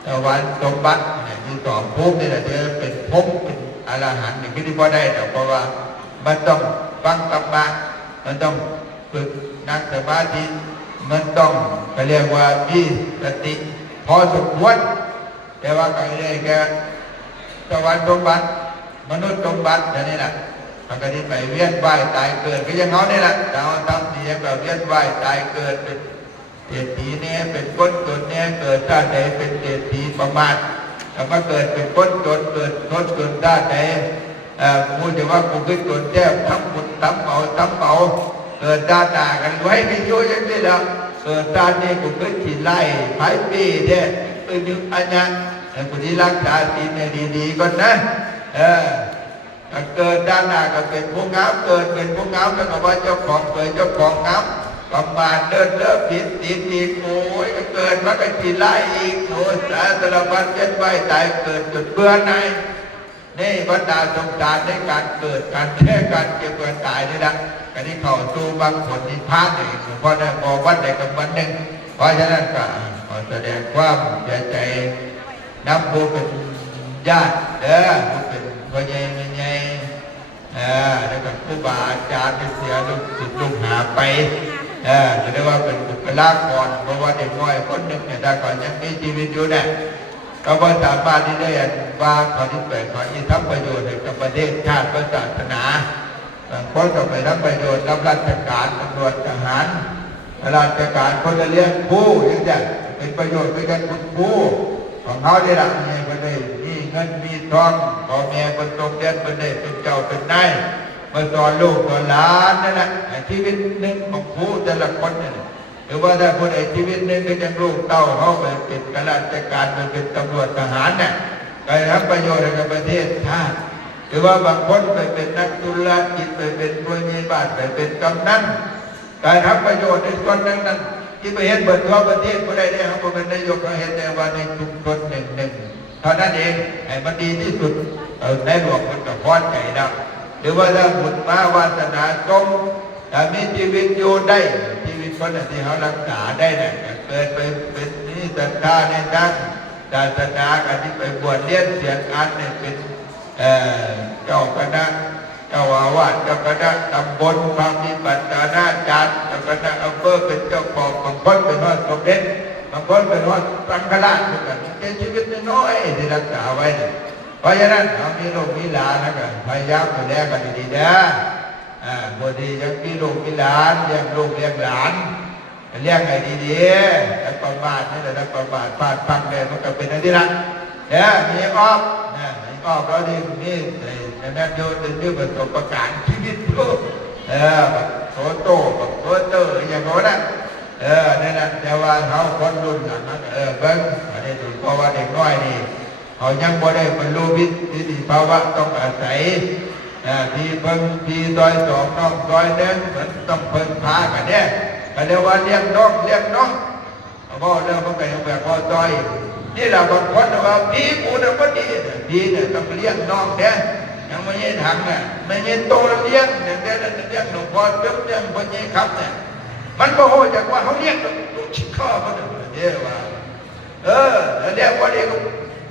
ตะวันสมบัติเนี่ยที่สองภพนี่แหละจะเป็นภพเป็นอรหันต์นี่คือที่พอได้แต่เพราะว่ามันต้องฟังธรรมะมันต้องฝึกนั่งสมาธิมันต้องเขาเรียกว่ามีสติพอสมควรแต่ว่าก็ได้แค่สวรรค์สมบัติมนุษย์สมบัติอย่างนี้แหละมันก็ที่ไปเวียนว่ายตายเกิดก็ยังเขาเนี่ยแหละเราทำดีแบบเวียนว่ายตายเกิดเป็นเศรษฐีเนี่ยเป็นคนจนเนี่ยเกิดชาติไหนเป็นเศรษฐีประมาทแต่มาเกิดเป็นคนจนเกิดคนจนชาติไหนพูดถึงว่ากูคือจนแท้ทั้งบุญทั้งเมาเกิดชาติหน้ากันไว้ไม่ยุ่งอย่างนี้แล้วเกิดชาตินี้กูคือขี่ไล่ไผ่ปีเนี่ยยึดอันนี้กูที่รักษาศีลเนี่ยดีๆก่อนนะเกิดด้านหน้าก็เป็นผู้งามเกิดเป็นผู้งามแล้วก็ว่าเจ้าของเกิดเจ้าของงามประมาทเดินเลิกผิดศีลอีกโอ้ยเกิดมาก็ขี่ไล่อีกโอ้ยสารพัดเจ็ดไว้ตายเกิดจนเบื่อหน่ายนี่บรรดาสงสารในการเกิดการแท้การเก็บการตายนี่นะการที่เข้าสู่บางผลนิพพานนี่เพราะได้พอวันใดกับวันหนึ่งเพราะฉะนั้นก็ขอแสดงความเสียใจนับผู้เป็นญาติผู้เป็นพ่อใหญ่แม่ใหญ่แล้วก็ผู้บาอาจารย์เป็นเสียลูกศิษย์ลูกหาไปจะได้ว่าเป็นบุคลากรเพราะว่าเด็กน้อยคนหนึ่งเนี่ยถ้าก่อนยังมีชีวิตอยู่เนี่ยก็ว่าสามารถที่ได้ว่าขอที่เปิดขอที่ทำประโยชน์ให้กับประเทศชาติศาสนาคนก็ไปทำประโยชน์รับราชการตำรวจทหารราชการคนละเลี้ยงผู้ยังจะเป็นประโยชน์ไปกันคุณผู้ของเขาได้รับเงินไปได้มีเงินมีทองพ่อแม่คนตรงเรียนไปได้เป็นเจ้าเป็นนายมาสอนลูกสอนหลานนั่นแหละชีวิตหนึ่งของผู้แต่ละคนเนี่ยหรือว่าถ้าคนใดชีวิตหนึ่งก็ยังลูกเต้าเขาไปเป็นข้าราชการไปเป็นตำรวจทหารเนี่ยไปทำประโยชน์ให้กับประเทศชาติหรือว่าบางคนไปเป็นนักธุรกิจไปเป็นผู้มีบ้านไปเป็นกำนันการทำประโยชน์ในส่วนนั้นที่ไปเห็นเบิดทั่วประเทศผู้ใดได้เขาเป็นนายกเขาเห็นแต่ว่าในชุมชนหนึ่งเท่านั้นเองให้มันดีที่สุดในหลวงมันก็พอใจนะหรือว่าถ้าบุญมาวาสนาจงมีชีวิตอยู่ได้ชีวิตคนที่เขารักษาได้เนี่ยเกิดไปเป็นนิสัตาในด้านศาสนาการที่ไปบวชเรียนเสียงอันเนี่ยเป็นเจ้าคณะเจ้าอาวาสเจ้าคณะตำบลพระมีปัตตานาจารย์เจ้าคณะอำเภอเป็นเจ้าของบางคนเป็นว่าสมเด็จบางคนเป็นว่าสังฆราชเหมือนกันเป็นชีวิตน้อยที่รักษาไว้เพราะฉะนั้นเรามีลูกมีหลานนะกันพยายามดูแลกันดีๆนะบางทียังมีลูกมีหลานเลี้ยงลูกเลี้ยงหลานเลี้ยงไงดีๆแต่ประมาทนี่แหละประมาทพลาดพังเลยมันก็เป็นอะไรที่ละมีอ้อมเราดีนี่นั่นโยนดึงประสบการณ์ชีวิตลูกโซโต้โซเตอร์อย่างนั้นนั่นแหละแต่ว่าเขาคนรุ่นหลังนั้นเบิ้งอันนี้ถือเพราะว่าเด็กน้อยนี่เขายังบ่ได้บรรลุวิถีภาวะต้องอาศัยที่เพิ่งที่ซอยสองน้องซอยเดินเหมือนต้องเพิ่งพากันเนี่ยก็เรียกว่าเลี้ยงน้องพ่อเรื่องมันก็ยังแบบพ่อซอยนี่แหละบางคนว่าพี่กูเนี่ยก็ดีพี่เนี่ยต้องเลี้ยงน้องเนี่ยยังไม่ยันหังเนี่ยไม่ยันโตเลี้ยงเนี่ยเลี้ยงหนุ่มพ่อเลี้ยงพ่อยี่ครับเนี่ยมันก็โหจากว่าเขาเลี้ยงลูกชิคอมันเนี่ยว่าเรียกว่าเด็ก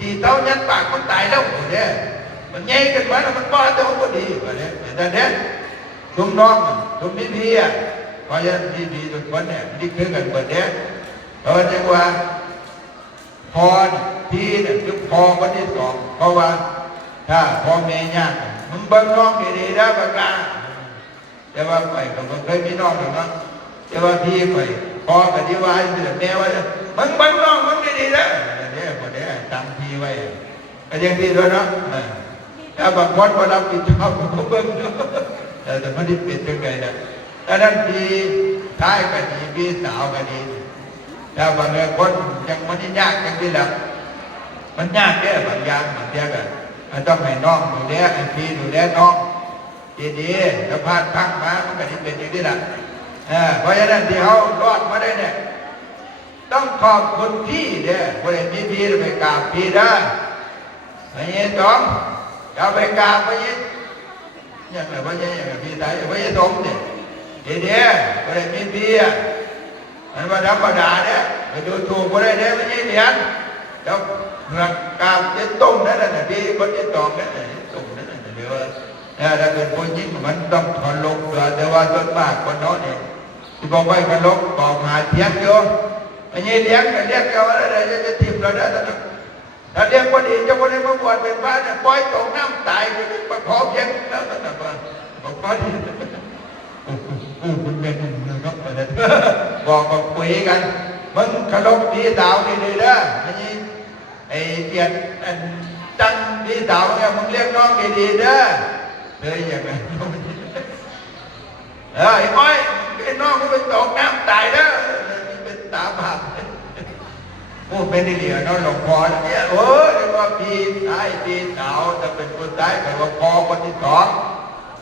ดีเต้ายันปากมันตายแล้วเนี่ยมันแย่กันมาแล้วมันบ้าเต้าก็ดีว่าเนี่ยแต่เนี่ยทุ่มน้องทุ่มพี่เพราะฉะนั้นพี่ทุกคนเนี่ยนี่คือกันเปิดเนี่ยเพราะเรียกว่าพอพี่เนี่ยคือพอคนที่สองเพราะว่าถ้าพ่อแม่ยากมึงเบิ่งน้องดีๆนะบังกาแต่ว่าไปก็บ่เคยมีน้องหรอกเนาะแต่ว่าพี่ไปพ่อก็ที่ว่าให้แม่ว่ามึงเบิ่งน้องมึงดีๆนะเนี่ยบ่ได้ตั้งพี่ไว้ก็ยังดีด้วยเนาะถ้าบางคนบ่รับผิดชอบก็เบิ่งเนาะแต่มันได้เป็นจังได๋นะดังนั้นพี่ชายก็ดีพี่สาวก็ดีถ้าบางคนยังมันยากยังที่หลังมันยากแค่บางอย่างบางเดียวกันต้องให้น้องดูแลไอ้พี่ดูแลน้องดีๆแล้วพลาดพังมามันก็ที่เป็นอย่างนี้แหละ เพราะฉะนั้นที่เขารอดมาได้เนี่ยต้องขอบคุณพี่เนี่ยคนเห็นพี่ไปกราบพี่ได้ไม่เงี้ยจ้องจะไปกราบไม่เงี้ยอย่างไรไม่เงี้ยอย่างพี่ตายไม่เงี้ยตรงเนี่ยทีเดียวคนเห็นพี่อ่ะมันมาธรรมดาเนี่ยไปดูถูกคนได้เนี่ยไม่เงี้ยเหรียญแล้วเงินกราบจะต้มนั่นแหละพี่คนจะตองนั่นแหละต้มนั่นแหละเดี๋ยวถ้าเป็นผู้หญิงมันต้องถอนลงแต่ว่าต้นมากคนน้อยเนี่ยที่บอกไว้กันลงบอกหาเทียงโยไอ้เงี้ยเลี้ยงกันเลี้ยงกันอะไรจะทิมเราได้ถ้าเลี้ยงคนอื่นจะคนอื่นมาบวชเป็นพระเนี่ยปล่อยตกน้ำตายไปมาขอเพียงแล้วแต่ว่าบอกว่าที่คุณเป็นนะครับบอกคุยกันมึงขลุ่มดีดาวนี่เลยนะไอ้เกียรติจังดีดาวเนี่ยมึงเรียกน้องดีๆนะเลยอย่างไรไอ้ไม้ไอ้น้องมึงไปตกน้ำตายนะเป็นตาบาปพูดเป็นเหลี่ยมน้องหลวงพ่อเนี่ยเรียกว่าพี่ชายพี่สาวจะเป็นคนตายแต่ว่าพ่อคนที่สอง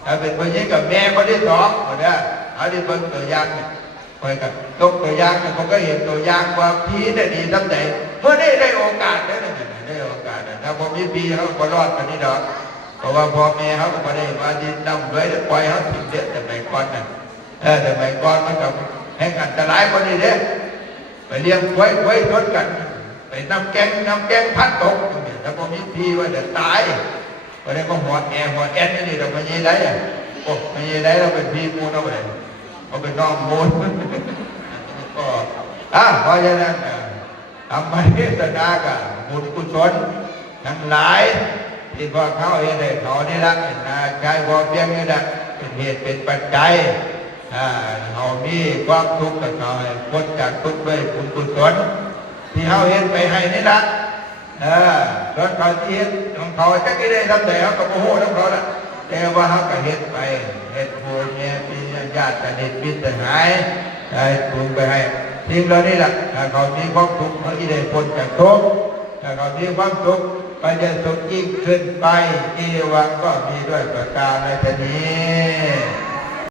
ถ้าเป็นคนนี้กับแม่คนที่สองคนนี้เอาที่เป็นตัวอย่างเนี่ยคอยกับตกตัวอย่างเนี่ยผมก็เห็นตัวอย่างว่าพี่เนี่ยดีตั้งแต่เมื่อได้โอกาสได้โอกาสถ้าผมมีพี่เขาก็รอดกันนี่ดอกเพราะว่าพ่อแม่เขาก็ไม่ได้มาดินดำด้วยแล้วปล่อยเขาทิ้งเด็ดแต่ไม่ก่อนน่ะแต่ไม่ก่อนมันกับแห่งอันตรายคนนี้เด้ไปเลี้ยงไว้ชนกันไปน้ำแกงพัดตกถ้าผมมีพี่ว่าจะตายไปได้ก็หัวแอนนี่เราไม่ยีได้โอ้ไม่ยีได้เราเป็นพี่มูนเอาไปเอาเป็นน้องมูนก็เพราะฉะนั้นทำให้เทศนากับบุญกุศลทั้งหลายที่พอเขาเห็นได้เขานี่ละกายพอเพียงนี่ละเป็นเหตุเป็นปัจจัยเขามีความทุกข์กับเขาพ้นจากทุกข์ด้วยบุญกุศลที่เขาเห็นไปให้นี่ละส่วนเขาที่เห็นของเขาจะกี่ได้ทำแต่เขาก็โมโหของเขาละแต่ว่าเขาก็เห็นไปเห็นโบเนี่ยมีญาติสนิทมิตรหายได้ทุนไปให้ทิ้งเรานี่แหละถ้าเขามีความทุกข์เขาที่ได้พ้นจากทุกข์ถ้าเขามีความทุกข์ไปจะสุขยิ่งขึ้นไปอีวังก็มีด้วยประการในนี้